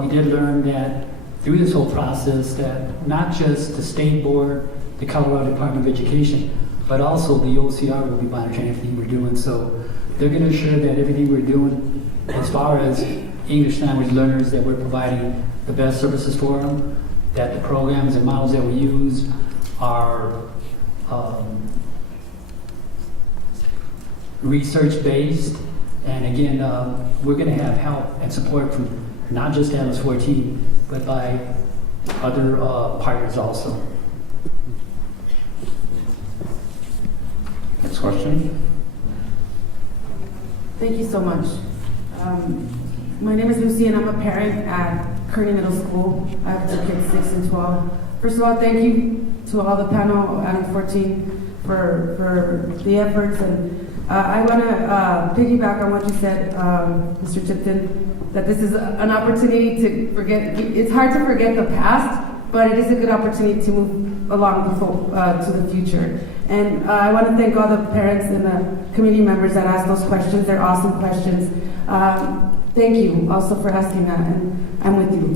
We did learn that through this whole process that not just the state board, the Colorado Department of Education, but also the OCR will be monitoring everything we're doing. So they're going to ensure that everything we're doing as far as English language learners, that we're providing the best services for them, that the programs and models that we use are research-based. And again, we're going to have help and support from not just Adams 14, but by other partners also. Next question. Thank you so much. My name is Lucy, and I'm a parent at Kearney Middle School. I have 2 kids, 6 and 12. First of all, thank you to all the panel, Adams 14, for the efforts. And I want to piggyback on what you said, Mr. Tipton, that this is an opportunity to forget. It's hard to forget the past, but it is a good opportunity to move along to the future. And I want to thank all the parents and the community members that asked those questions. They're awesome questions. Thank you also for asking that, and I'm with you.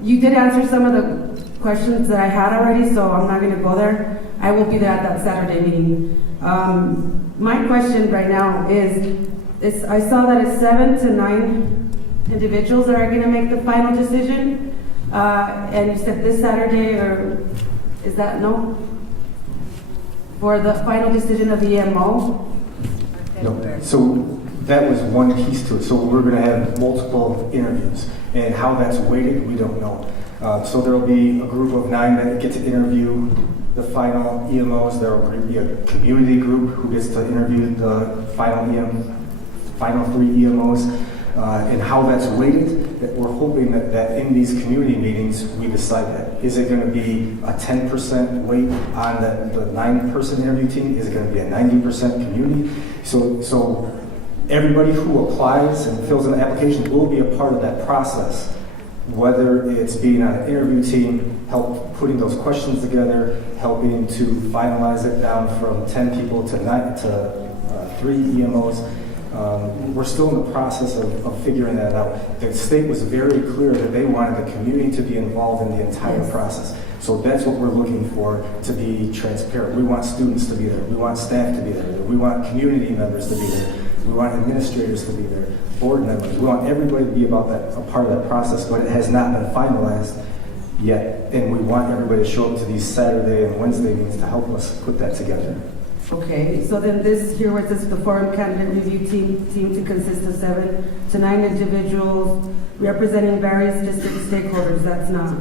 You did answer some of the questions that I had already, so I'm not going to go there. I will be there at that Saturday meeting. My question right now is I saw that it's 7 to 9 individuals that are going to make the final decision, and you said this Saturday, or is that no? For the final decision of the EMO? No. So that was one piece to it. So we're going to have multiple interviews, and how that's weighted, we don't know. So there will be a group of 9 that get to interview the final EMOs. There will be a community group who gets to interview the final 3 EMOs, and how that's weighted. That we're hoping that in these community meetings we decide that. Is it going to be a 10% weight on the 9-person interview team? Is it going to be a 90% community? So everybody who applies and fills in the application will be a part of that process. Whether it's being on an interview team, help putting those questions together, helping to finalize it down from 10 people to 3 EMOs. We're still in the process of figuring that out. The state was very clear that they wanted the community to be involved in the entire process. So that's what we're looking for, to be transparent. We want students to be there. We want staff to be there. We want community members to be there. We want administrators to be there, board members. We want everybody to be a part of that process, but it has not been finalized yet. And we want everybody to show up to these Saturday and Wednesday meetings to help us put that together. Okay, so then this here where it says the foreign candidate review team to consist of 7 to 9 individuals representing various district stakeholders, that's not,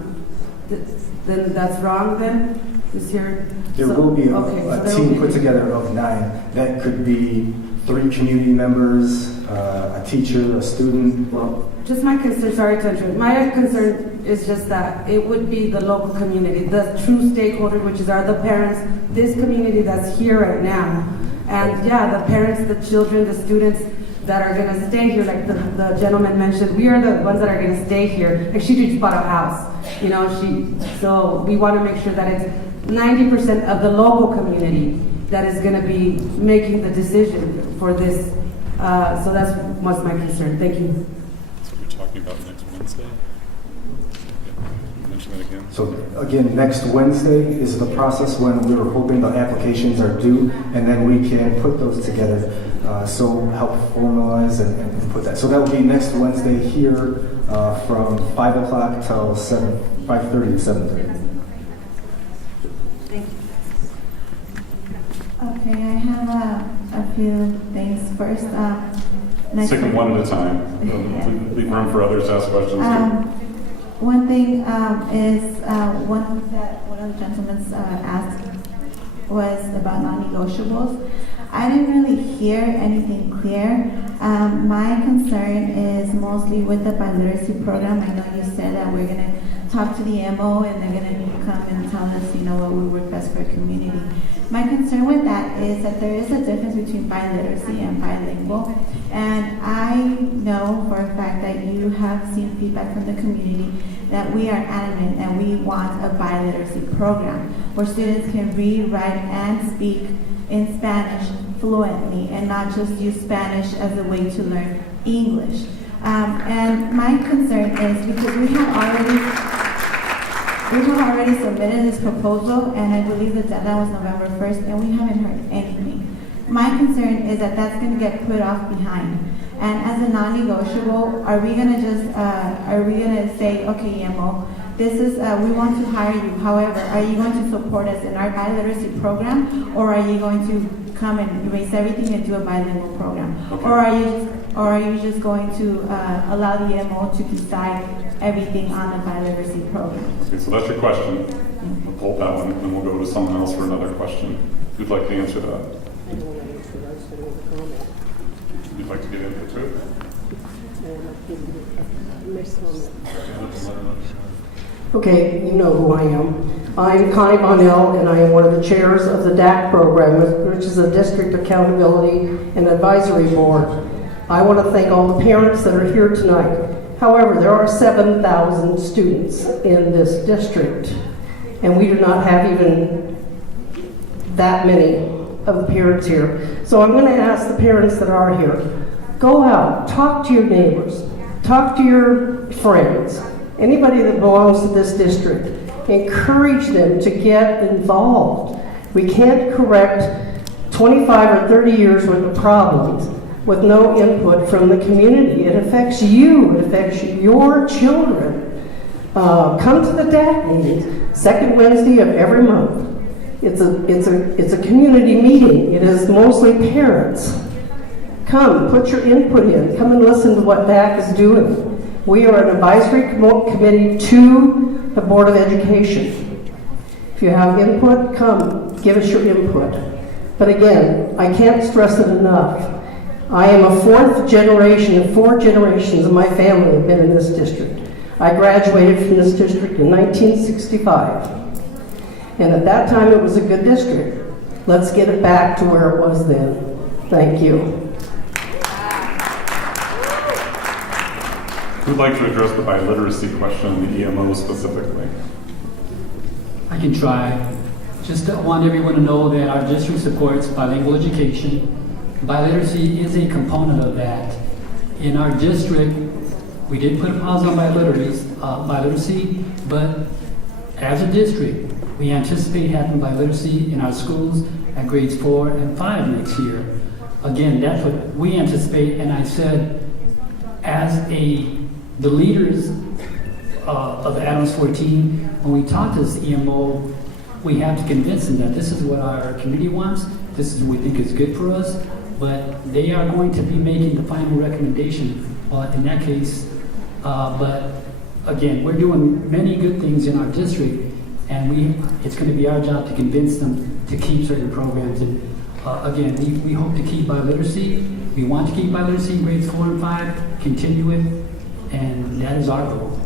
then that's wrong then? This here? There will be a team put together of 9. That could be 3 community members, a teacher, a student. Well, just my concern, sorry to interrupt. My concern is just that it would be the local community, the true stakeholder, which are the parents, this community that's here right now. And yeah, the parents, the children, the students that are going to stay here, like the gentleman mentioned, we are the ones that are going to stay here. Like, she just bought a house, so we want to make sure that it's 90% of the local community that is going to be making the decision for this. So that's what's my concern. Thank you. So we're talking about next Wednesday? Mention that again. So again, next Wednesday is the process when we were hoping the applications are due, and then we can put those together. So help formalize and put that. So that will be next Wednesday here from 5 o'clock till 5:30 to 7:30. Okay, I have a few things. First, Let's take them one at a time. Leave room for others to ask questions too. One thing is one of the gentlemen asked was about non-negotiables. I didn't really hear anything clear. My concern is mostly with the biliteracy program. I know you said that we're going to talk to the MO and they're going to come and tell us, what we work best for a community. My concern with that is that there is a difference between biliteracy and bilingual. And I know for a fact that you have seen feedback from the community that we are adamant and we want a biliteracy program where students can read, write, and speak in Spanish fluently and not just use Spanish as a way to learn English. And my concern is because we have already submitted this proposal, and I believe the deadline was November 1st, and we haven't heard anything. My concern is that that's going to get put off behind. And as a non-negotiable, are we going to say, okay, EMO, this is, we want to hire you. However, are you going to support us in our biliteracy program, or are you going to come and erase everything and do a bilingual program? Okay. Or are you just going to allow the EMO to decide everything on the biliteracy program? Okay, so that's your question. We'll pull that one, and we'll go to someone else for another question. Who'd like to answer that? You'd like to get into it? Okay, you know who I am. I'm Connie Bonnell, and I am one of the chairs of the DAC program, which is a District Accountability and Advisory Board. I want to thank all the parents that are here tonight. However, there are 7,000 students in this district, and we do not have even that many of the parents here. So I'm going to ask the parents that are here, go out, talk to your neighbors, talk to your friends, anybody that belongs to this district. Encourage them to get involved. We can't correct 25 or 30 years worth of problems with no input from the community. It affects you, it affects your children. Come to the DAC meetings, second Wednesday of every month. It's a community meeting. It is mostly parents. Come, put your input in. Come and listen to what DAC is doing. We are an advisory committee to the Board of Education. If you have input, come, give us your input. But again, I can't stress it enough. I am a fourth generation, and 4 generations of my family have been in this district. I graduated from this district in 1965. And at that time, it was a good district. Let's get it back to where it was then. Thank you. Who'd like to address the biliteracy question, the EMO specifically? I can try. Just want everyone to know that our district supports bilingual education. Biliteracy is a component of that. In our district, we did put a pause on biliteracy, but as a district, we anticipate having biliteracy in our schools at grades 4 and 5 next year. Again, that's what we anticipate, and I said, as the leaders of Adams 14, when we talk to this EMO, we have to convince them that this is what our community wants, this is what we think is good for us, but they are going to be making the final recommendation in that case. But again, we're doing many good things in our district, and it's going to be our job to convince them to keep certain programs. And again, we hope to keep biliteracy. We want to keep biliteracy in grades 4 and 5, continue it, and that is our goal.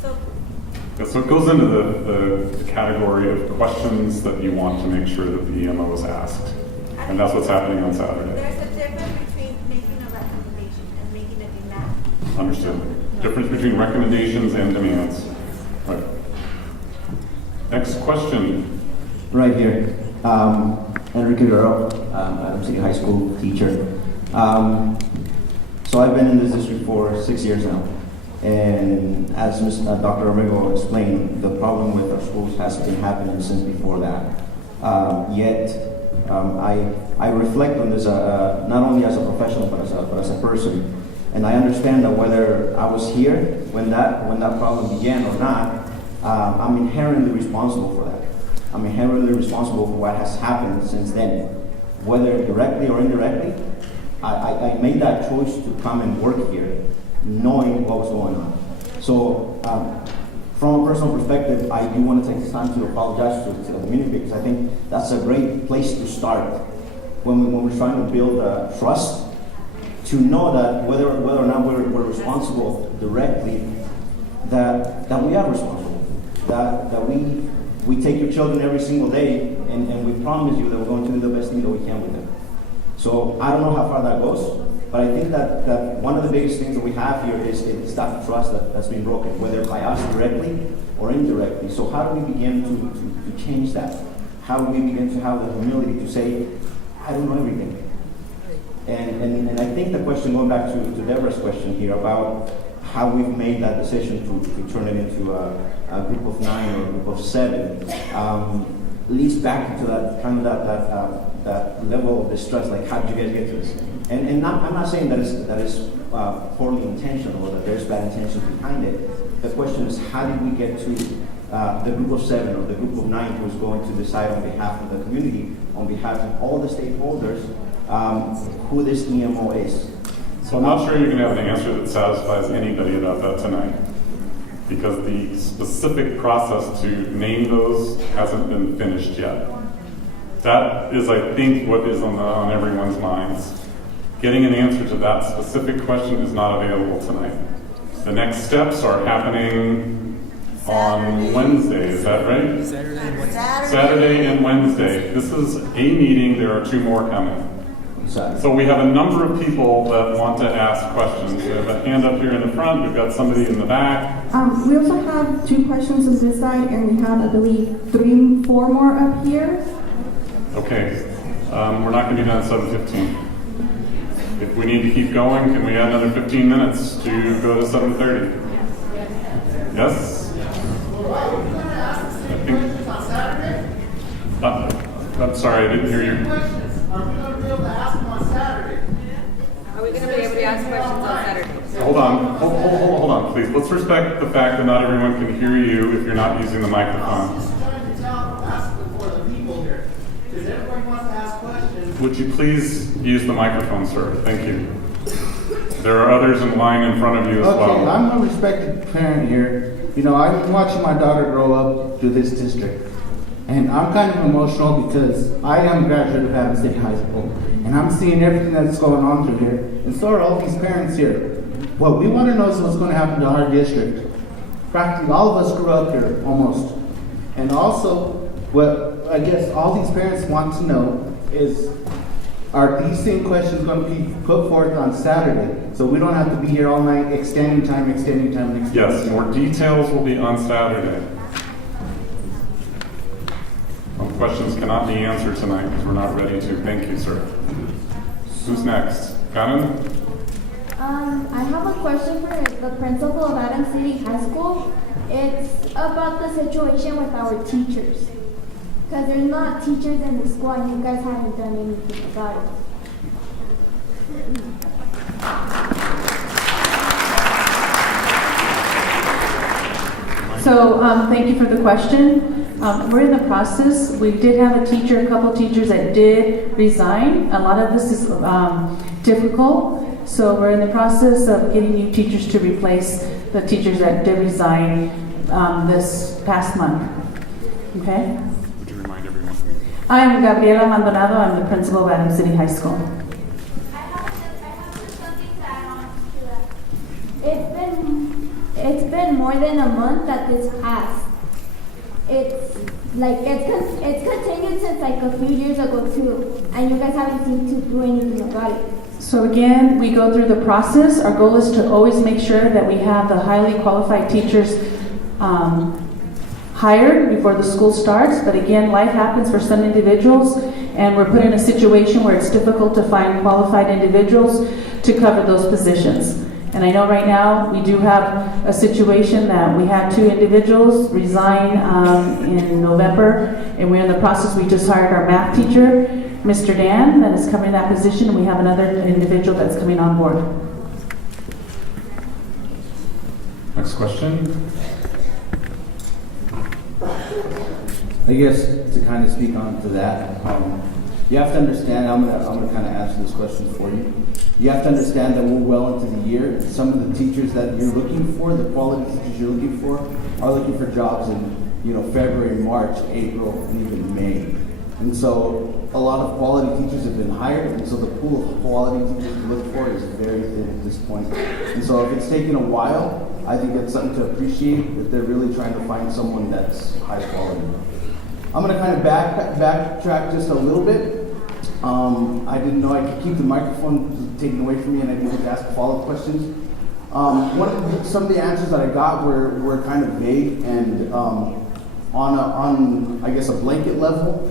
So it goes into the category of questions that you want to make sure that the EMO is asked. And that's what's happening on Saturday. There's a difference between making a recommendation and making a demand. Understood. Difference between recommendations and demands. Right. Next question. Right here. Enrique Guerrero, Adams City High School teacher. So I've been in this district for 6 years now. And as Dr. Romero explained, the problem with our schools has been happening since before that. Yet, I reflect on this not only as a professional but as a person, and I understand that whether I was here when that problem began or not, I'm inherently responsible for that. I'm inherently responsible for what has happened since then, whether directly or indirectly. I made that choice to come and work here, knowing what was going on. So, from a personal perspective, I do want to take this time to apologize to the community, because I think that's a great place to start when we're trying to build trust, to know that whether or not we're responsible directly, that we are responsible, that we take your children every single day and we promise you that we're going to do the best thing that we can with them. So I don't know how far that goes, but I think that one of the biggest things that we have here is that trust that's been broken, whether by us directly or indirectly. So how do we begin to change that? How do we begin to have the humility to say, I don't know everything? And I think the question, going back to Deborah's question here about how we've made that decision to turn it into a group of 9 or a group of 7, leads back into that kind of that level of distress. Like, how did you guys get to this? And I'm not saying that is poorly intentional or that there's bad intentions behind it. The question is, how did we get to the group of 7 or the group of 9 who's going to decide on behalf of the community, on behalf of all the stakeholders, who this EMO is? So I'm not sure you're going to have an answer that satisfies anybody about that tonight, because the specific process to name those hasn't been finished yet. That is, I think, what is on everyone's minds. Getting an answer to that specific question is not available tonight. The next steps are happening on Wednesday, is that right? Saturday and Wednesday. This is a meeting, there are 2 more coming. So we have a number of people that want to ask questions. We have a hand up here in the front, we've got somebody in the back. We also have 2 questions on this side, and we have, I believe, 4 more up here. Okay, we're not going to be done at 7:15. If we need to keep going, can we add another 15 minutes to go to 7:30? Yes? I think. I'm sorry, I didn't hear you. Are we going to be able to ask them on Saturday? Are we going to be able to ask questions on Saturday? Hold on, please. Let's respect the fact that not everyone can hear you if you're not using the microphone. Would you please use the microphone, sir? Thank you. There are others in line in front of you as well. Okay, I'm a respected parent here. You know, I've been watching my daughter grow up through this district. And I'm kind of emotional because I am a graduate of Adams City High School. And I'm seeing everything that's going on through here. And so are all these parents here. What we want to know is what's going to happen to our district. Practically all of us grew up here, almost. And also, what I guess all these parents want to know is, are these same questions going to be put forth on Saturday? So we don't have to be here all night extending time. Yes, more details will be on Saturday. Questions cannot be answered tonight because we're not ready to. Thank you, sir. Who's next? Kanan? I have a question for the principal of Adams City High School. It's about the situation with our teachers. Because there's not teachers in the school and you guys haven't done anything about it. So thank you for the question. We're in the process. We did have a couple teachers that did resign. A lot of this is difficult. So we're in the process of getting new teachers to replace the teachers that did resign this past month. Okay? Would you remind everyone? I'm Gabriela Maldonado. I'm the principal of Adams City High School. It's been more than a month that this passed. It's continued since like a few years ago too, and you guys haven't seemed to do anything about it. So again, we go through the process. Our goal is to always make sure that we have the highly qualified teachers hired before the school starts. But again, life happens for some individuals, and we're put in a situation where it's difficult to find qualified individuals to cover those positions. And I know right now we do have a situation that we had 2 individuals resign in November, and we're in the process. We just hired our math teacher, Mr. Dan, that is covering that position, and we have another individual that's coming on board. Next question. I guess to kind of speak on to that, you have to understand, I'm gonna kind of answer this question for you. You have to understand that we're well into the year. Some of the teachers that you're looking for, the quality teachers you're looking for, are looking for jobs in February, March, April, and even May. And so a lot of quality teachers have been hired, and so the pool of quality teachers to look for is very thin at this point. And so if it's taken a while, I think it's something to appreciate, that they're really trying to find someone that's high quality. I'm going to kind of backtrack just a little bit. I didn't know I could keep the microphone taken away from me, and I didn't have to ask follow-up questions. Some of the answers that I got were kind of vague and on I guess a blanket level.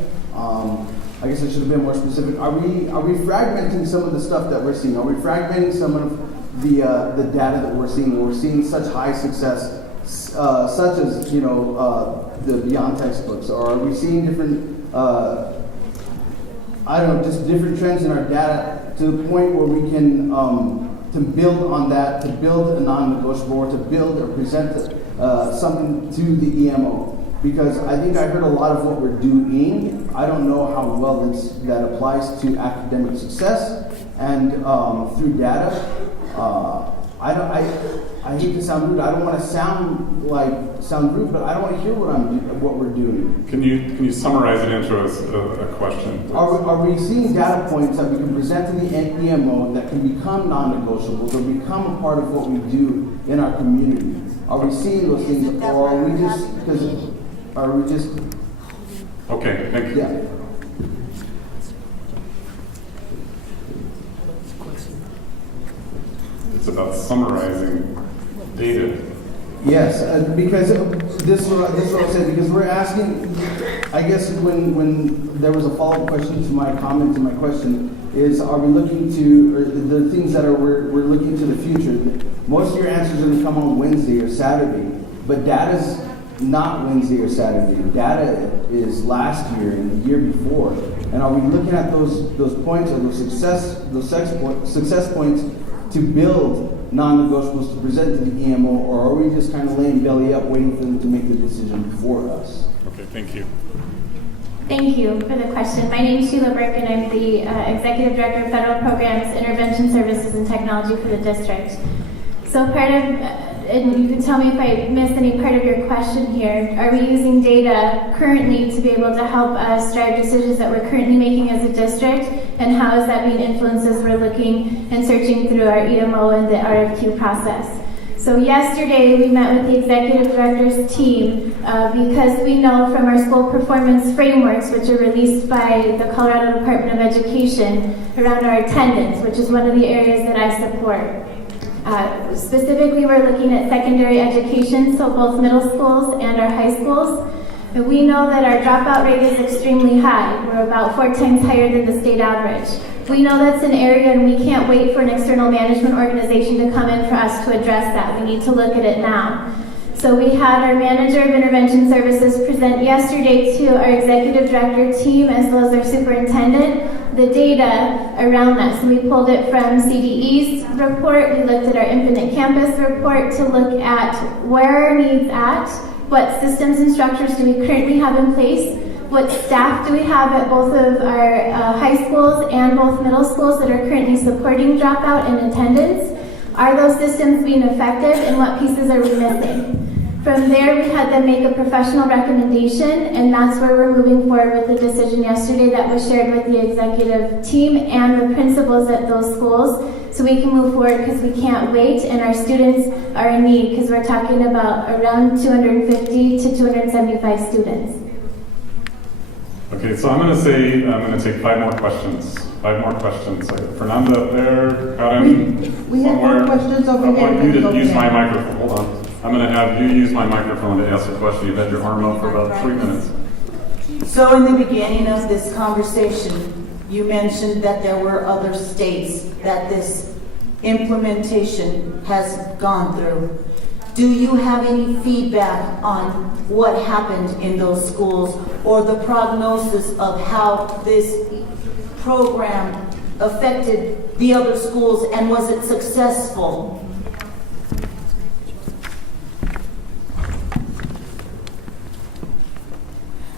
I guess I should have been more specific. Are we fragmenting some of the stuff that we're seeing? Are we fragmenting some of the data that we're seeing? We're seeing such high success, such as the Beyond textbooks, or are we seeing different just different trends in our data to the point where we can to build on that, to build a non-negotiable, or to build or present something to the EMO. Because I think I heard a lot of what we're doing. I don't know how well that applies to academic success and through data. I hate to sound rude. I don't want to sound rude, but I don't want to hear what we're doing. Can you summarize it into a question? Are we seeing data points that we can present to the EMO that can become non-negotiables or become a part of what we do in our community? Are we seeing those things, or are we just? Okay, thank you. Yeah. It's about summarizing data. Yes, because this is what I said, because we're asking, I guess when there was a follow-up question to my comment to my question, is are we looking to, or the things that we're looking to the future? Most of your answers are going to come on Wednesday or Saturday, but data's not Wednesday or Saturday. Data is last year and the year before. And are we looking at those points or those success points to build non-negotiables to present to the EMO, or are we just kind of laying belly up waiting for them to make the decision for us? Okay, thank you. Thank you for the question. My name is Sheila Burke, and I'm the Executive Director of Federal Programs, Intervention Services, and Technology for the district. So part of, and you can tell me if I missed any part of your question here, are we using data currently to be able to help us drive decisions that we're currently making as a district, and how is that being influenced as we're looking and searching through our EMO and the RFQ process? So yesterday we met with the Executive Director's team because we know from our school performance frameworks, which are released by the Colorado Department of Education, around our attendance, which is one of the areas that I support. Specifically, we're looking at secondary education, so both middle schools and our high schools. And we know that our dropout rate is extremely high. We're about 4 times higher than the state average. We know that's an area, and we can't wait for an external management organization to come in for us to address that. We need to look at it now. So we had our Manager of Intervention Services present yesterday to our Executive Director team as well as our Superintendent the data around that. So we pulled it from CDE's report. We looked at our Infinite Campus report to look at where our needs at, what systems and structures do we currently have in place, what staff do we have at both of our high schools and both middle schools that are currently supporting dropout and attendance. Are those systems being effective, and what pieces are we missing? From there, we had them make a professional recommendation, and that's where we're moving forward with the decision yesterday that was shared with the executive team and the principals at those schools, so we can move forward because we can't wait, and our students are in need because we're talking about around 250 to 275 students. Okay, so I'm going to take 5 more questions. 5 more questions. Fernanda up there, Karen. We have more questions over here. I want you to use my microphone. Hold on. I'm going to have you use my microphone to ask a question. You've had your arm up for about 3 minutes. So in the beginning of this conversation, you mentioned that there were other states that this implementation has gone through. Do you have any feedback on what happened in those schools, or the prognosis of how this program affected the other schools, and was it successful?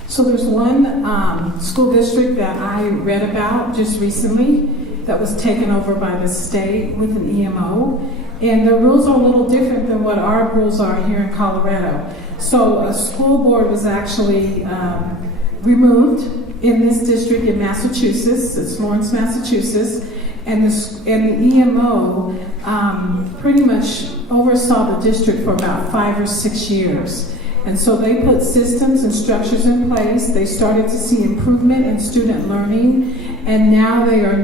So there's one school district that I read about just recently that was taken over by the state with an EMO, and the rules are a little different than what our rules are here in Colorado. So a school board was actually removed in this district in Massachusetts. It's Lawrence, Massachusetts, and the EMO pretty much oversaw the district for about 5 or 6 years. And so they put systems and structures in place. They started to see improvement in student learning, and now they are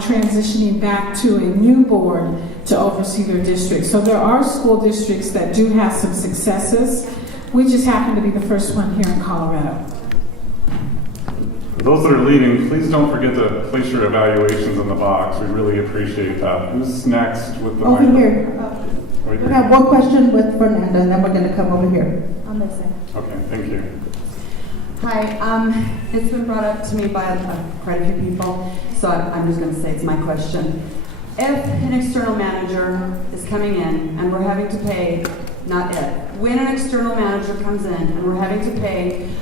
transitioning back to a new board to oversee their district. So there are school districts that do have some successes. We just happen to be the first one here in Colorado. For those that are leaving, please don't forget to place your evaluations in the box. We really appreciate that. Who's next with the Over microphone? here. Right We have one question with Fernanda, and then we're going to come over here. On this side. Okay, thank you. Hi, it's been brought up to me by quite a few people, so I'm just going to say it's my question. If an external manager is coming in and we're having to pay, not if, when an external manager comes in and we're having to pay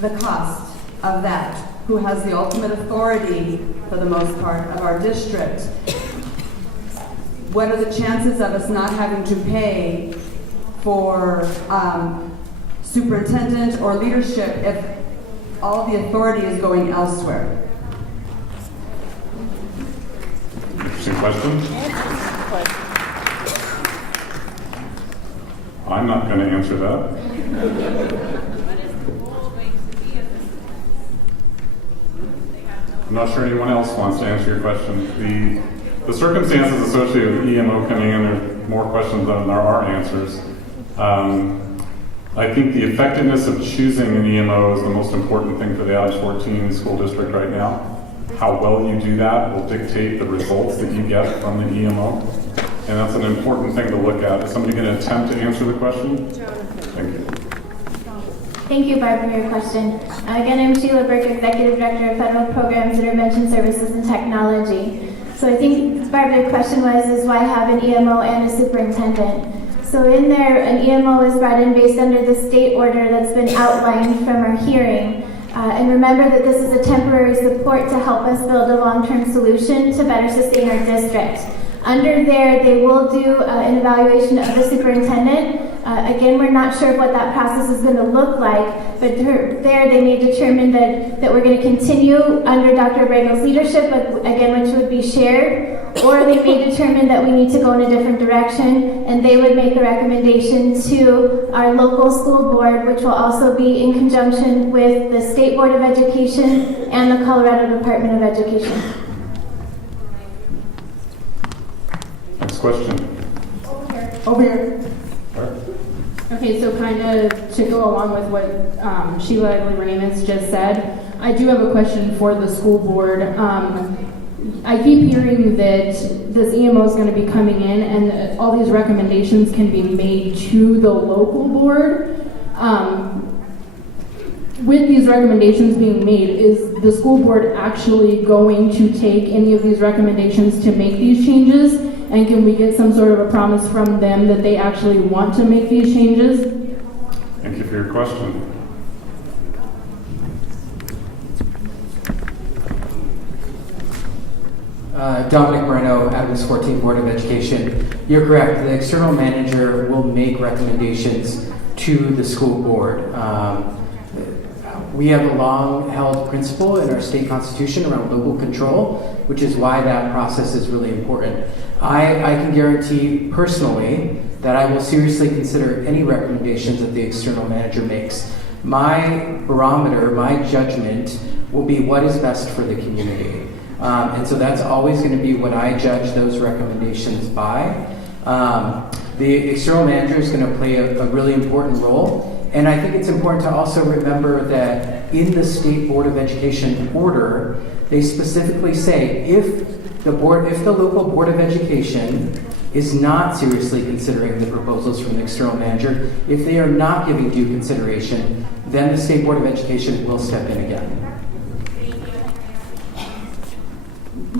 the cost of that, who has the ultimate authority for the most part of our district, what are the chances of us not having to pay for superintendent or leadership if all the authority is going elsewhere? Interesting question. I'm not going to answer that. I'm not sure anyone else wants to answer your question. The circumstances associated with EMO coming in, there's more questions than there are answers. I think the effectiveness of choosing an EMO is the most important thing for the Adams 14 school district right now. How well you do that will dictate the results that you get from the EMO. And that's an important thing to look at. Is somebody going to attempt to answer the question? Thank you. Thank you, Barb, for your question. Again, I'm Sheila Burke, Executive Director of Federal Programs, Intervention Services, and Technology. So I think, Barb, your question is why have an EMO and a superintendent? So in there, an EMO is brought in based under the state order that's been outlined from our hearing. And remember that this is a temporary support to help us build a long-term solution to better sustain our district. Under there, they will do an evaluation of the superintendent. Again, we're not sure what that process is going to look like, but there they may determine that we're going to continue under Dr. Abrego's leadership, again, which would be shared, or they may determine that we need to go in a different direction, and they would make a recommendation to our local school board, which will also be in conjunction with the State Board of Education and the Colorado Department of Education. Next question. Over here. Okay, so kind of to go along with what Sheila Raymond just said, I do have a question for the school board. I keep hearing that this EMO is going to be coming in and all these recommendations can be made to the local board. With these recommendations being made, is the school board actually going to take any of these recommendations to make these changes? And can we get some sort of a promise from them that they actually want to make these changes? Thank you for your question. Dominic Moreno, Adams 14 Board of Education. You're correct. The external manager will make recommendations to the school board. We have a long-held principle in our state constitution around local control, which is why that process is really important. I can guarantee personally that I will seriously consider any recommendations that the external manager makes. My barometer, my judgment, will be what is best for the community. And so that's always going to be what I judge those recommendations by. The external manager is going to play a really important role. And I think it's important to also remember that in the State Board of Education order, they specifically say if the local Board of Education is not seriously considering the proposals from the external manager, if they are not giving due consideration, then the State Board of Education will step in again.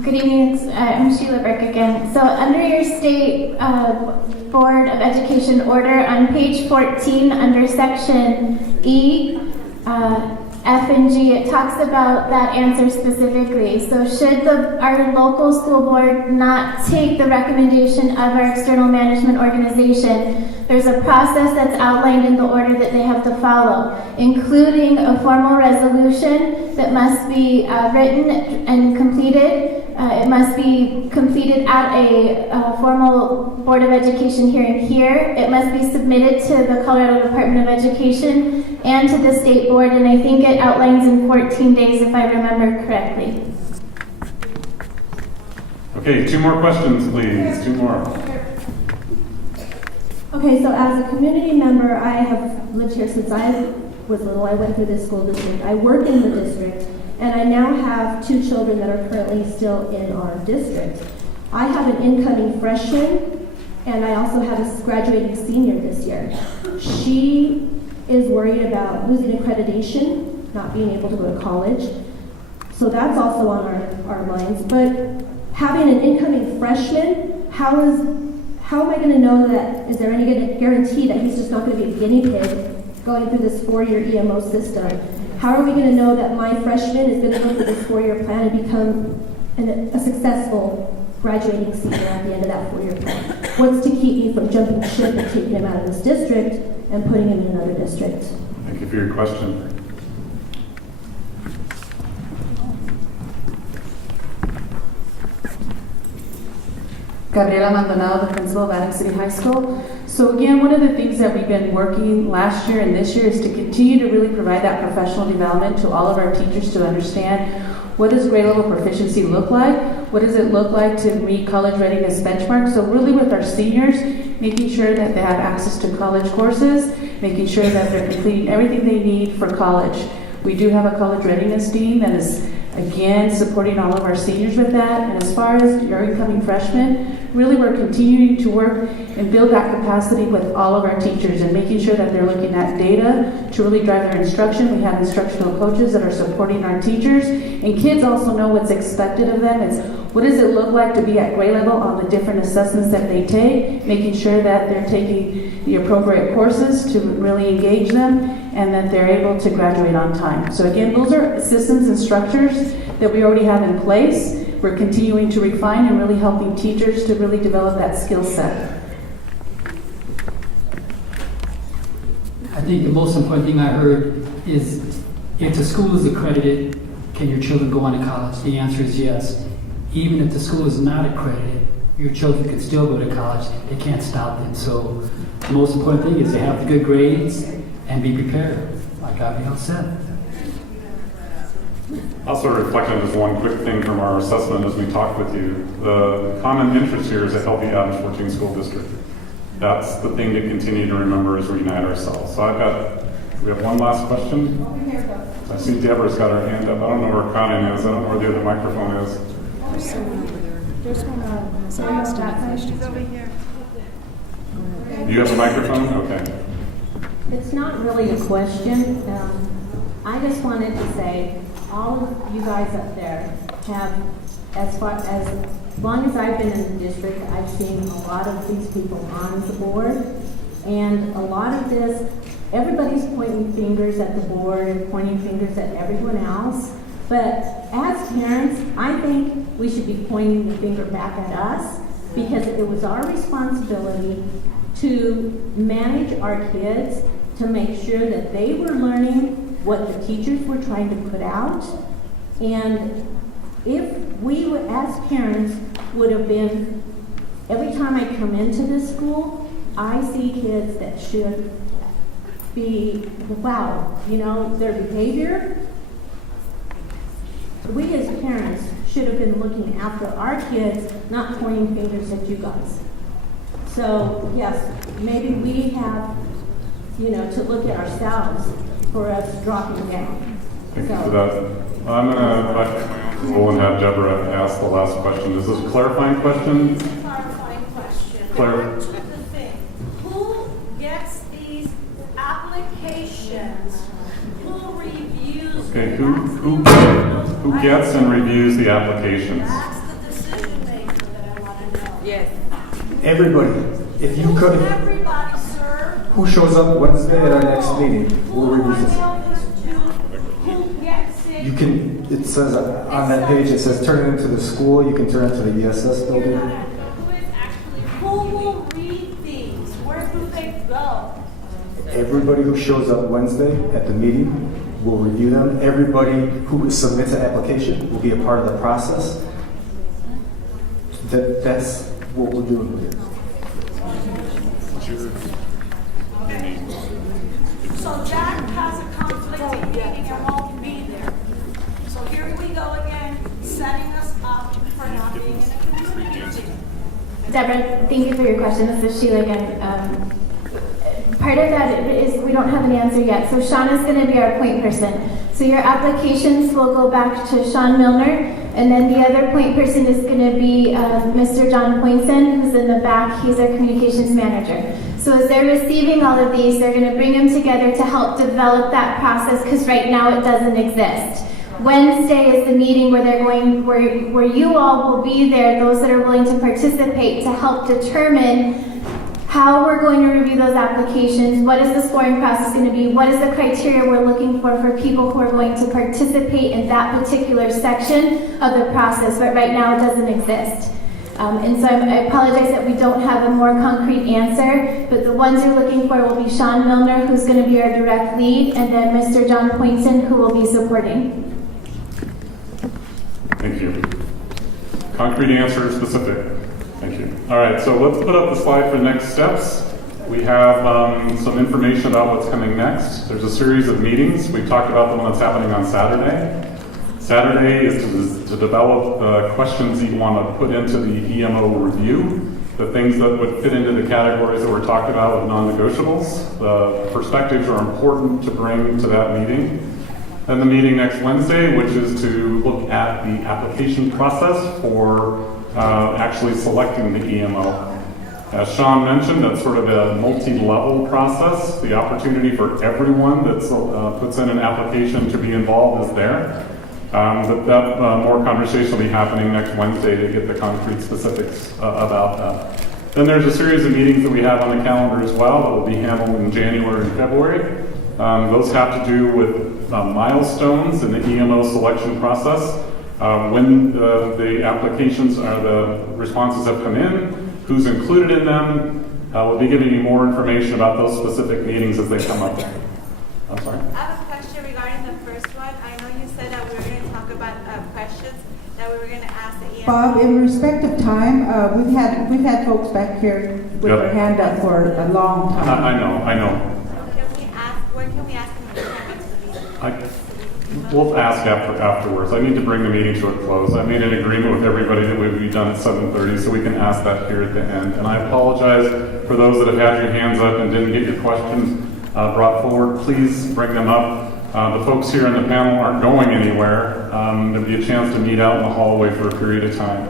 Good evening, I'm Sheila Burke again. So under your State Board of Education order on page 14 under section E, F and G, it talks about that answer specifically. So should our local school board not take the recommendation of our external management organization, there's a process that's outlined in the order that they have to follow, including a formal resolution that must be written and completed It must be completed at a formal Board of Education hearing here. It must be submitted to the Colorado Department of Education and to the state board, and I think it outlines in 14 days if I remember correctly. Okay, 2 more questions, please. 2 more. Okay, so as a community member, I have lived here since I was little. I went through this school district. I work in the district, and I now have 2 children that are currently still in our district. I have an incoming freshman, and I also have a graduating senior this year. She is worried about losing accreditation, not being able to go to college. So that's also on our minds. But having an incoming freshman, how am I going to know that, is there any guarantee that he's just not going to be a guinea pig going through this 4-year EMO system? How are we going to know that my freshman is going to go through this 4-year plan and become a successful graduating senior at the end of that 4-year plan? What's to keep me from jumping ship and taking him out of this district and putting him in another district? Thank you for your question. Gabriela Maldonado, the principal of Adams City High School. So again, one of the things that we've been working last year and this year is to continue to really provide that professional development to all of our teachers to understand what does grade level proficiency look like? What does it look like to meet college readiness benchmarks? So really with our seniors, making sure that they have access to college courses, making sure that they're completing everything they need for college. We do have a college readiness dean that is, again, supporting all of our seniors with that. And as far as your incoming freshmen, really we're continuing to work and build that capacity with all of our teachers and making sure that they're looking at data to really drive their instruction. We have instructional coaches that are supporting our teachers, and kids also know what's expected of them. It's what does it look like to be at grade level on the different assessments that they take, making sure that they're taking the appropriate courses to really engage them and that they're able to graduate on time. So again, those are systems and structures that we already have in place. We're continuing to refine and really helping teachers to really develop that skill set. I think the most important thing I heard is if the school is accredited, can your children go on to college? The answer is yes. Even if the school is not accredited, your children can still go to college. They can't stop them. So the most important thing is to have the good grades and be prepared, like Gabrielle said. Also reflect on just one quick thing from our assessment as we talked with you. The common interest here is a healthy Adams 14 school district. That's the thing to continue to remember as we unite ourselves. So we have one last question. I see Deborah's got her hand up. I don't know where Conan is. I don't know where the other microphone is. There's someone over there. There's one. Someone else to have questions. Over here. You have a microphone? Okay. It's not really a question. I just wanted to say, all of you guys up there have, as long as I've been in the district, I've seen a lot of these people on the board, and a lot of this, everybody's pointing fingers at the board and pointing fingers at everyone else, but as parents, I think we should be pointing the finger back at us, because it was our responsibility to manage our kids, to make sure that they were learning what the teachers were trying to put out. And if we, as parents, would have been, every time I come into this school, I see kids that should be, wow, you know, their behavior. We as parents should have been looking after our kids, not pointing fingers at you guys. So yes, maybe we have, you know, to look at ourselves for us dropping down. Thank you for that. I'm going to we'll have Deborah ask the last question. Is this a clarifying question? It's a clarifying question. Clar- To the thing. Who gets these applications? Who reviews Okay, them? who gets and reviews the applications? That's the decision maker that I want to know. Yes. Everybody, if you could, Everybody, sir. who shows up Wednesday at our next meeting? We'll review this. Who gets it? You can, it says on that page, it says turn it into the school, you can turn it to the ESS building. Who will read these? Where do they go? Everybody who shows up Wednesday at the meeting will review them. Everybody who submits an application will be a part of the process. That's what we're doing with it. So Jack has a conflicting meeting and won't be there. So here we go again, setting us up for not being in a community meeting. Deborah, thank you for your question. This is Sheila again. Part of that is we don't have an answer yet. So Sean is going to be our point person. So your applications will go back to Sean Milner, and then the other point person is going to be Mr. John Poinson, who's in the back. He's our communications manager. So as they're receiving all of these, they're going to bring them together to help develop that process, because right now it doesn't exist. Wednesday is the meeting where they're going, where you all will be there, those that are willing to participate, to help determine how we're going to review those applications, what is the scoring process going to be, what is the criteria we're looking for people who are going to participate in that particular section of the process, but right now it doesn't exist. And so I apologize that we don't have a more concrete answer, but the ones you're looking for will be Sean Milner, who's going to be our direct lead, and then Mr. John Poinson, who will be supporting. Thank you. Concrete answer, specific. Thank you. All right, so let's put up the slide for next steps. We have some information about what's coming next. There's a series of meetings. We talked about the one that's happening on Saturday. Saturday is to develop the questions you want to put into the EMO review, the things that would fit into the categories that we're talking about with non-negotiables. The perspectives are important to bring to that meeting. Then the meeting next Wednesday, which is to look at the application process for actually selecting the EMO. As Sean mentioned, that's sort of a multi-level process. The opportunity for everyone that puts in an application to be involved is there. That more conversation will be happening next Wednesday to get the concrete specifics about that. Then there's a series of meetings that we have on the calendar as well that will be handled in January and February. Those have to do with milestones in the EMO selection process. When the applications or the responses have come in, who's included in them. We'll be giving you more information about those specific meetings as they come up. I'm sorry? I have a question regarding the first one. I know you said that we were going to talk about questions that we were going to ask the EMO. Bob, in respect of time, we've had folks back here with their hand up for a long time. I know. When can we ask them to come into the meeting? We'll ask afterwards. I need to bring the meeting to a close. I made an agreement with everybody that we'd be done at 7:30, so we can ask that here at the end. And I apologize for those that have had your hands up and didn't get your questions brought forward. Please bring them up. The folks here in the panel aren't going anywhere. There'll be a chance to meet out in the hallway for a period of time.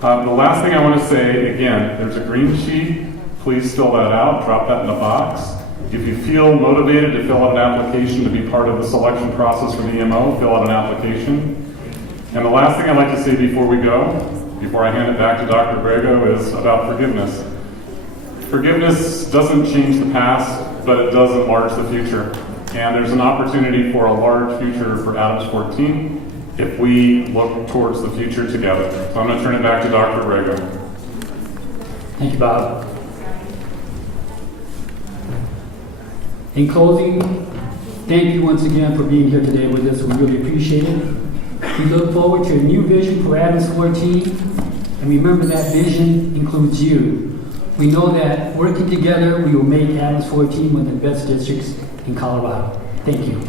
The last thing I want to say, again, there's a green sheet. Please fill that out. Drop that in the box. If you feel motivated to fill out an application to be part of the selection process for the EMO, fill out an application. And the last thing I'd like to say before we go, before I hand it back to Dr. Brego, is about forgiveness. Forgiveness doesn't change the past, but it does enlarge the future. And there's an opportunity for a large future for Adams 14 if we look towards the future together. So I'm going to turn it back to Dr. Brego. Thank you, Bob. In closing, thank you once again for being here today with us. We really appreciate it. We look forward to a new vision for Adams 14, and remember that vision includes you. We know that working together, we will make Adams 14 one of the best districts in Colorado. Thank you.